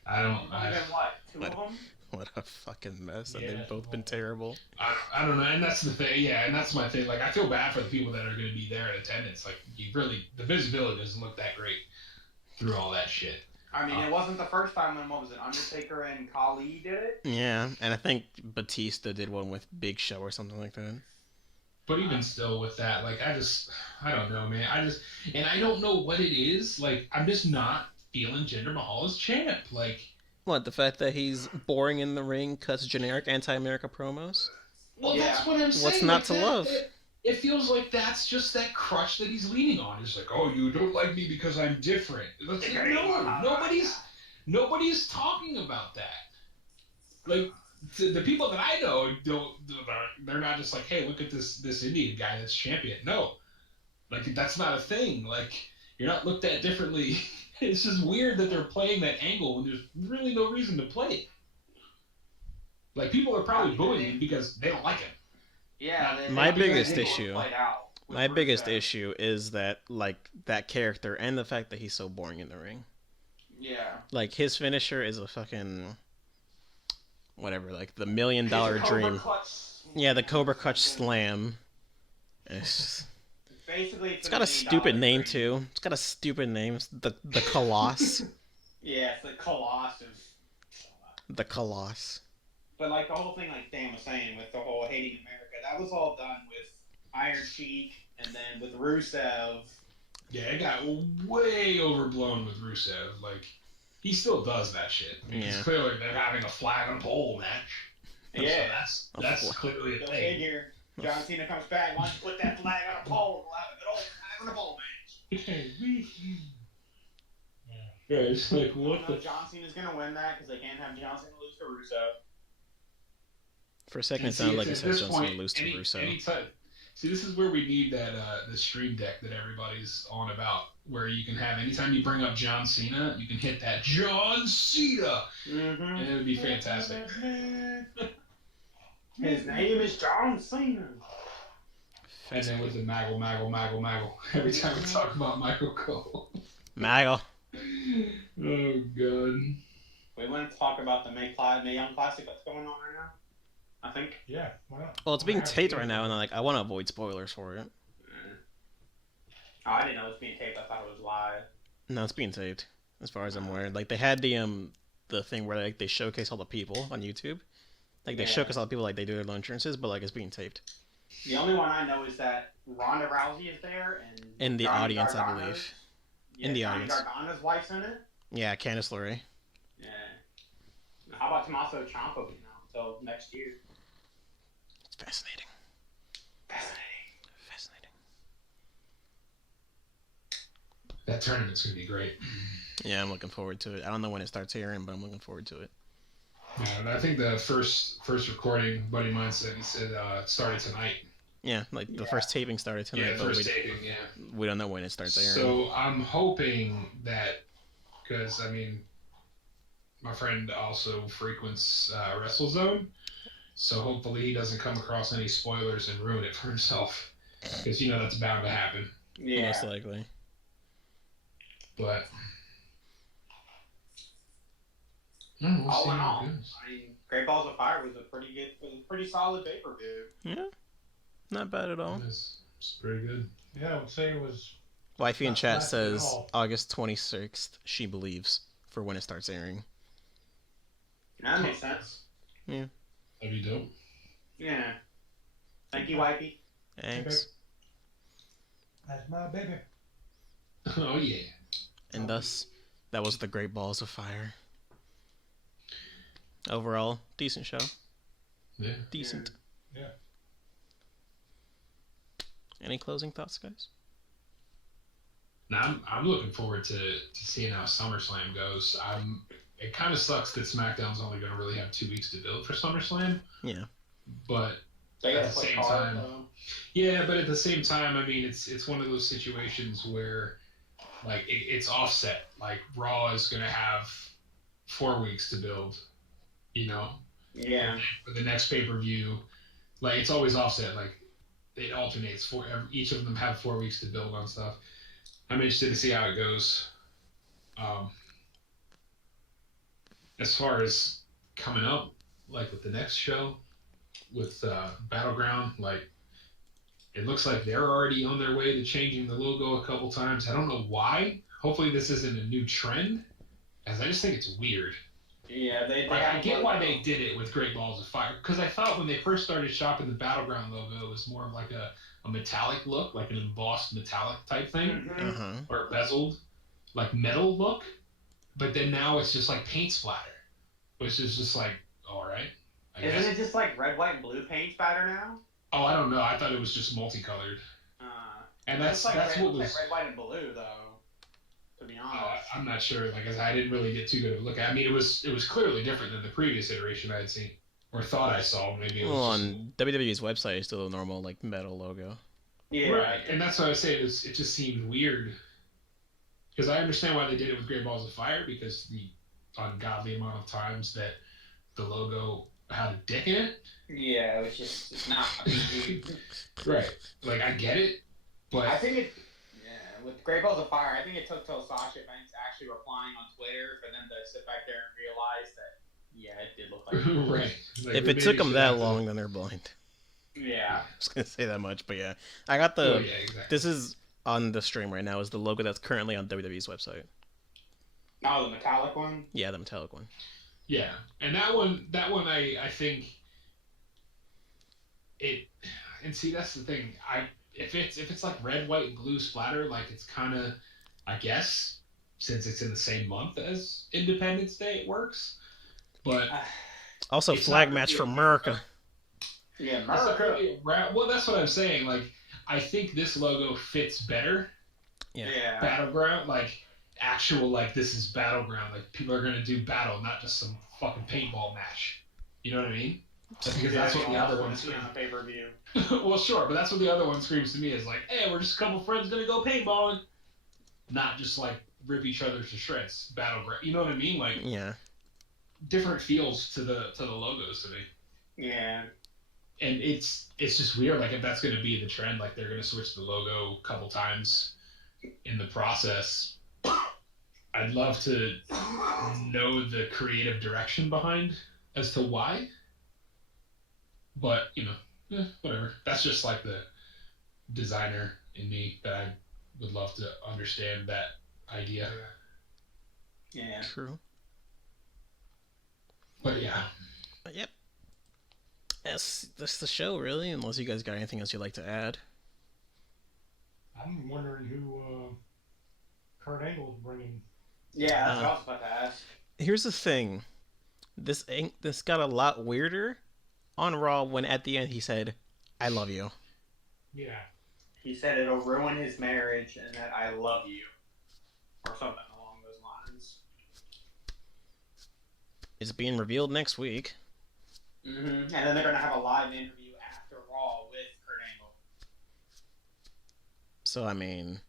I don't. What? Two of them? What a fucking mess, and they've both been terrible. I don't know, and that's the thing. Yeah, and that's my thing. Like, I feel bad for the people that are going to be there in attendance. Like, the visibility doesn't look that great through all that shit. I mean, it wasn't the first time when, Undertaker and Khali did it? Yeah, and I think Batista did one with Big Show or something like that. But even still with that, like, I don't know, man. And I don't know what it is. Like, I'm just not feeling Jinder Mahal as champ. Like, what, the fact that he's boring in the ring, cuts generic anti-America promos? Well, yeah. That's what I'm saying. What's not to love? It feels like that's just that crutch that he's leaning on. It's like, oh, you don't like me because I'm different. Nobody's talking about that. Like, the people that I know they're not just like, hey, look at this Indian guy that's champion. No, like, that's not a thing. Like, you're not looked at differently. It's just weird that they're playing that angle when there's really no reason to play it. Like, people are probably booing him because they don't like him. Yeah. My biggest issue is that, like, that character and the fact that he's so boring in the ring. Yeah. Like, his finisher is a fucking whatever, like the $1 million dream. Yeah, the Cobra Clutch Slam. It's got a stupid name too. It's got a stupid name. The Colossus. Yeah, it's the Colossus. The Colossus. But like the whole thing, like Dan was saying, with the whole hating America, that was all done with Iron Sheik, and then with Rusev. Yeah, it got way overblown with Rusev. Like, he still does that shit. Because clearly they're having a flag on a pole match. Yeah. So that's clearly a thing. Figure. John Cena comes back, why don't you put that flag on a pole and we'll have a good old flag on a pole match. Yeah, it's like, what the... John Cena's gonna win that because they can't have John Cena lose to Rusev. For a second, it sounded like you said John Cena lose to Rusev. Anytime, see, this is where we need that the stream deck that everybody's on about, where you can have, anytime you bring up John Cena, you can hit that John Cena, and it would be fantastic. His name is John Cena. And then with the Maggle, every time we talk about Michael Cole. Maggle. Oh, God. We want to talk about the Mae Young Classic that's going on right now, I think. Yeah, why not? Well, it's being taped right now, and I want to avoid spoilers for it. Oh, I didn't know it was being taped. I thought it was live. No, it's being taped, as far as I'm aware. Like, they had the thing where they showcase all the people on YouTube. Like, they showcase all the people like they do their entrances, but like it's being taped. The only one I know is that Ronda Rousey is there, and in the Johnny audience, Gargano's, I believe. Yeah, in the Johnny audience. Gargano's wife's in it. Yeah, Candice LeRae. Yeah. How about Tommaso Ciampa being out until next year? It's fascinating. That tournament's gonna be great. Yeah, I'm looking forward to it. I don't know when it starts airing, but I'm looking forward to it. Yeah, and I think the first recording, buddy of mine said, it started tonight. Yeah, like the first taping started tonight. Yeah, but taping, yeah. We don't know when it starts airing. So I'm hoping that, because, I mean, my friend also frequents WrestleZone, so hopefully he doesn't come across any spoilers and ruin it for himself, because, you know, that's bound to happen. Yeah. Most likely. But... we'll all see in how all, it goes. I mean, Great Balls of Fire was a pretty solid pay-per-view. Yeah, not bad at all. It's pretty good. Yeah, I would say it was. Wifey in chat says August 26th, she believes, for when it starts airing. That makes sense. Yeah. That'd be dope. Yeah. Thank you, Wifey. Thanks. That's my baby. Oh, yeah. And thus, that was the Great Balls of Fire. Overall, decent show. Yeah. Decent. Yeah. Any closing thoughts, guys? Now I'm looking forward to seeing how SummerSlam goes. It kind of sucks that SmackDown's only going to really have 2 weeks to build for SummerSlam. Yeah. But They at gotta the play same hard, time, though. yeah. But at the same time, I mean, it's one of those situations where like it's offset. Like Raw is going to have 4 weeks to build. You know. Yeah. For the next pay-per-view, like it's always offset. Like it alternates. Each of them have 4 weeks to build on stuff. I'm interested to see how it goes. As far as coming up, like with the next show, with Battleground, like it looks like they're already on their way to changing the logo a couple times. I don't know why. Hopefully, this isn't a new trend, as I just think it's weird. Yeah, I get why they did it with Great Balls of Fire, because I thought when they first started shopping the Battleground logo, it was more of like a metallic look, like an embossed metallic type thing, or bezeled, like metal look. But then now it's just like paint splatter, which is just like, all right. Isn't it just like red, white, and blue paint spatter now? Oh, I don't know. I thought it was just multicolored. And that's like what was like red, white, and blue though. To be honest, I'm not sure. Like I didn't really get too good of a look. I mean, it was clearly different than the previous iteration I had seen or thought I saw. Maybe it was on WWE's website, it's still a normal like metal logo. Yeah, right. And that's what I was saying. It just seemed weird because I understand why they did it with Great Balls of Fire, because the ungodly amount of times that the logo had a dick in it. Yeah, it was just not right. Like I get it, but I think it. Yeah, with Great Balls of Fire, I think it took till Sasha Banks actually replying on Twitter for them to sit back there and realize that. Yeah, it did look like right. Like, if it took them that long, then they're blind. Yeah, I was gonna say that much, but yeah, I got the. Oh, yeah, exactly. This is on the stream right now. Is the logo that's currently on WWE's website? Oh, the metallic one. Yeah, the metallic one. Yeah, and that one, I think it. And see, that's the thing. If it's like red, white, and blue splatter, like it's kind of, I guess, since it's in the same month as Independence Day, it works. But also flag match for America. Yeah, America. Really, well, that's what I'm saying. Like, I think this logo fits better. Yeah. Battleground, like actual, like this is Battleground. Like people are gonna do battle, not just some fucking paintball match. You know what I mean? Because that's what the other one screams. On pay-per-view. Well, sure, but that's what the other one screams to me is like, hey, we're just a couple friends gonna go paintballing, not just like rip each other to shreds. Battleground, you know what I mean? Like, yeah, different feels to the logos to me. Yeah. And it's just weird. Like if that's gonna be the trend, like they're gonna switch the logo a couple times in the process. I'd love to know the creative direction behind as to why. But, whatever. That's just like the designer in me that I would love to understand that idea. Yeah. True. But yeah. Yep. That's the show, really, unless you guys got anything else you'd like to add. I'm wondering who Kurt Angle is bringing. Yeah, that's what I was about to ask. Here's the thing. This got a lot weirder on Raw when at the end he said, "I love you." Yeah. He said it'll ruin his marriage and that I love you. Or something along those lines. It's being revealed next week. Mm-hmm. And then they're going to have a live interview after Raw with Kurt Angle. So, I mean,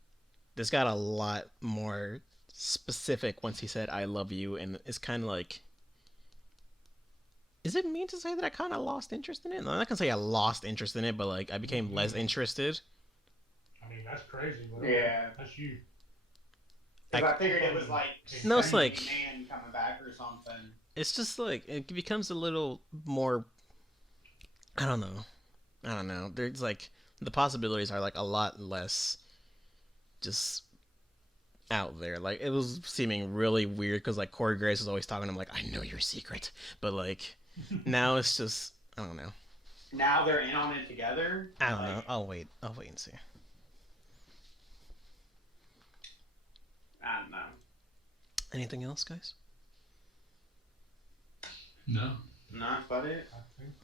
this got a lot more specific once he said, "I love you," and it's kind of like, is it mean to say that I kind of lost interest in it? No, I'm not going to say I lost interest in it, but, like, I became less interested. I mean, that's crazy, but yeah. That's you. Because I figured it was like... No, it's like... man coming back or something. It's just like, it becomes a little more... I don't know. There's, like, the possibilities are, like, a lot less just out there. Like, it was seeming really weird because, like, Corey Grace was always talking to him like, "I know your secret." But, like, now it's just, I don't know. Now they're in on it together? I don't know. I'll wait and see. I don't know. Anything else, guys? No. No, that's about it. I think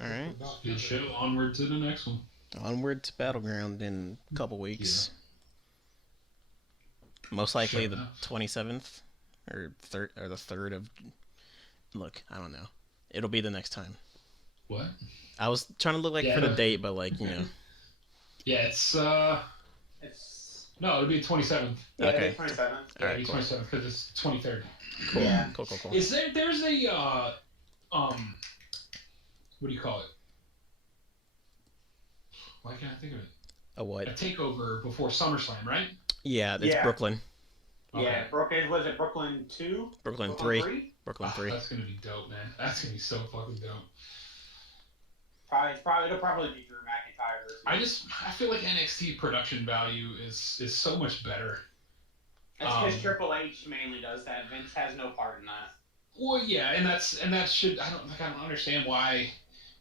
All right. Good show. Onward to the next one. Onward to Battleground in a couple weeks. Yeah. Most likely sure the 27th or the 3rd of. Look, I don't know. It'll be the next time. What? I was trying to look for the date, but Yeah, it's no, it'll be the 27th. Yeah, okay. 27th. Yeah, it'll be 27th because it's 23rd. Cool. Yeah. Cool. Is there's a what do you call it? Why can't I think of it? A what? A takeover before SummerSlam, right? Yeah, it's Brooklyn. Yeah, okay. Was it Brooklyn 2? Brooklyn 3. Brooklyn 3. That's gonna be dope, man. That's gonna be so fucking dope. It'll probably be Drew McIntyre. I feel like NXT production value is so much better. That's because Triple H mainly does that. Vince has no part in that. Well, yeah, and that should I don't understand why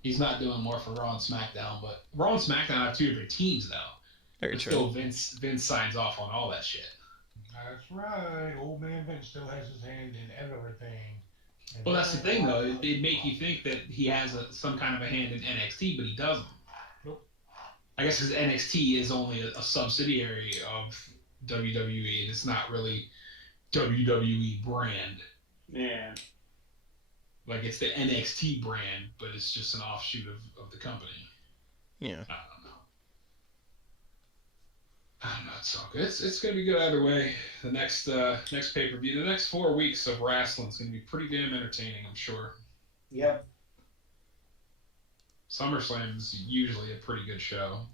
he's not doing more for Raw and SmackDown, but Raw and SmackDown have two different teams though. Very true. Still, Vince signs off on all that shit. That's right. Old man Vince still has his hand in everything. Well, that's the thing, though. It'd make you think that he has some kind of a hand in NXT, but he doesn't. Nope. I guess because NXT is only a subsidiary of WWE, and it's not really WWE brand. Yeah. Like, it's the NXT brand, but it's just an offshoot of the company. Yeah. I don't know. It's all good. It's gonna be good either way. The next pay-per-view, the next 4 weeks of wrestling is gonna be pretty damn entertaining, I'm sure. Yep. SummerSlam's usually a pretty good show.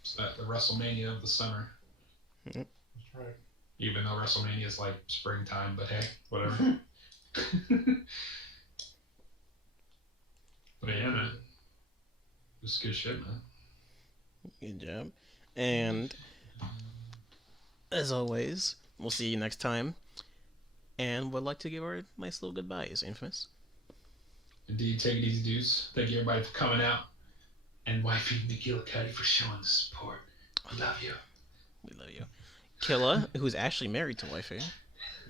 It's the WrestleMania of the summer. Yep. That's right. Even though WrestleMania is like springtime, but hey, whatever. But yeah, man. It's good shit, man. Good job. And as always, we'll see you next time. And would like to give our nice little goodbyes, Infamous. Indeed, take it easy, dudes. Thank you, everybody, for coming out. And wifey McGillicuddy for showing the support. We love you. We love you. Killa, who's actually married to wifey.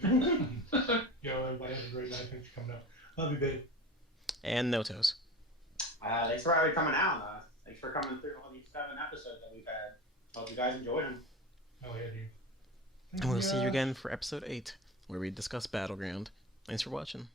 Yo, everybody have a great night. Thanks for coming up. Love you, babe. And Notos. Thanks for coming out. Thanks for coming through all these 7 episodes that we've had. Hope you guys enjoyed them. Oh, yeah, dude. And we'll see you again for episode 8, where we discuss Battleground. Thanks for watching.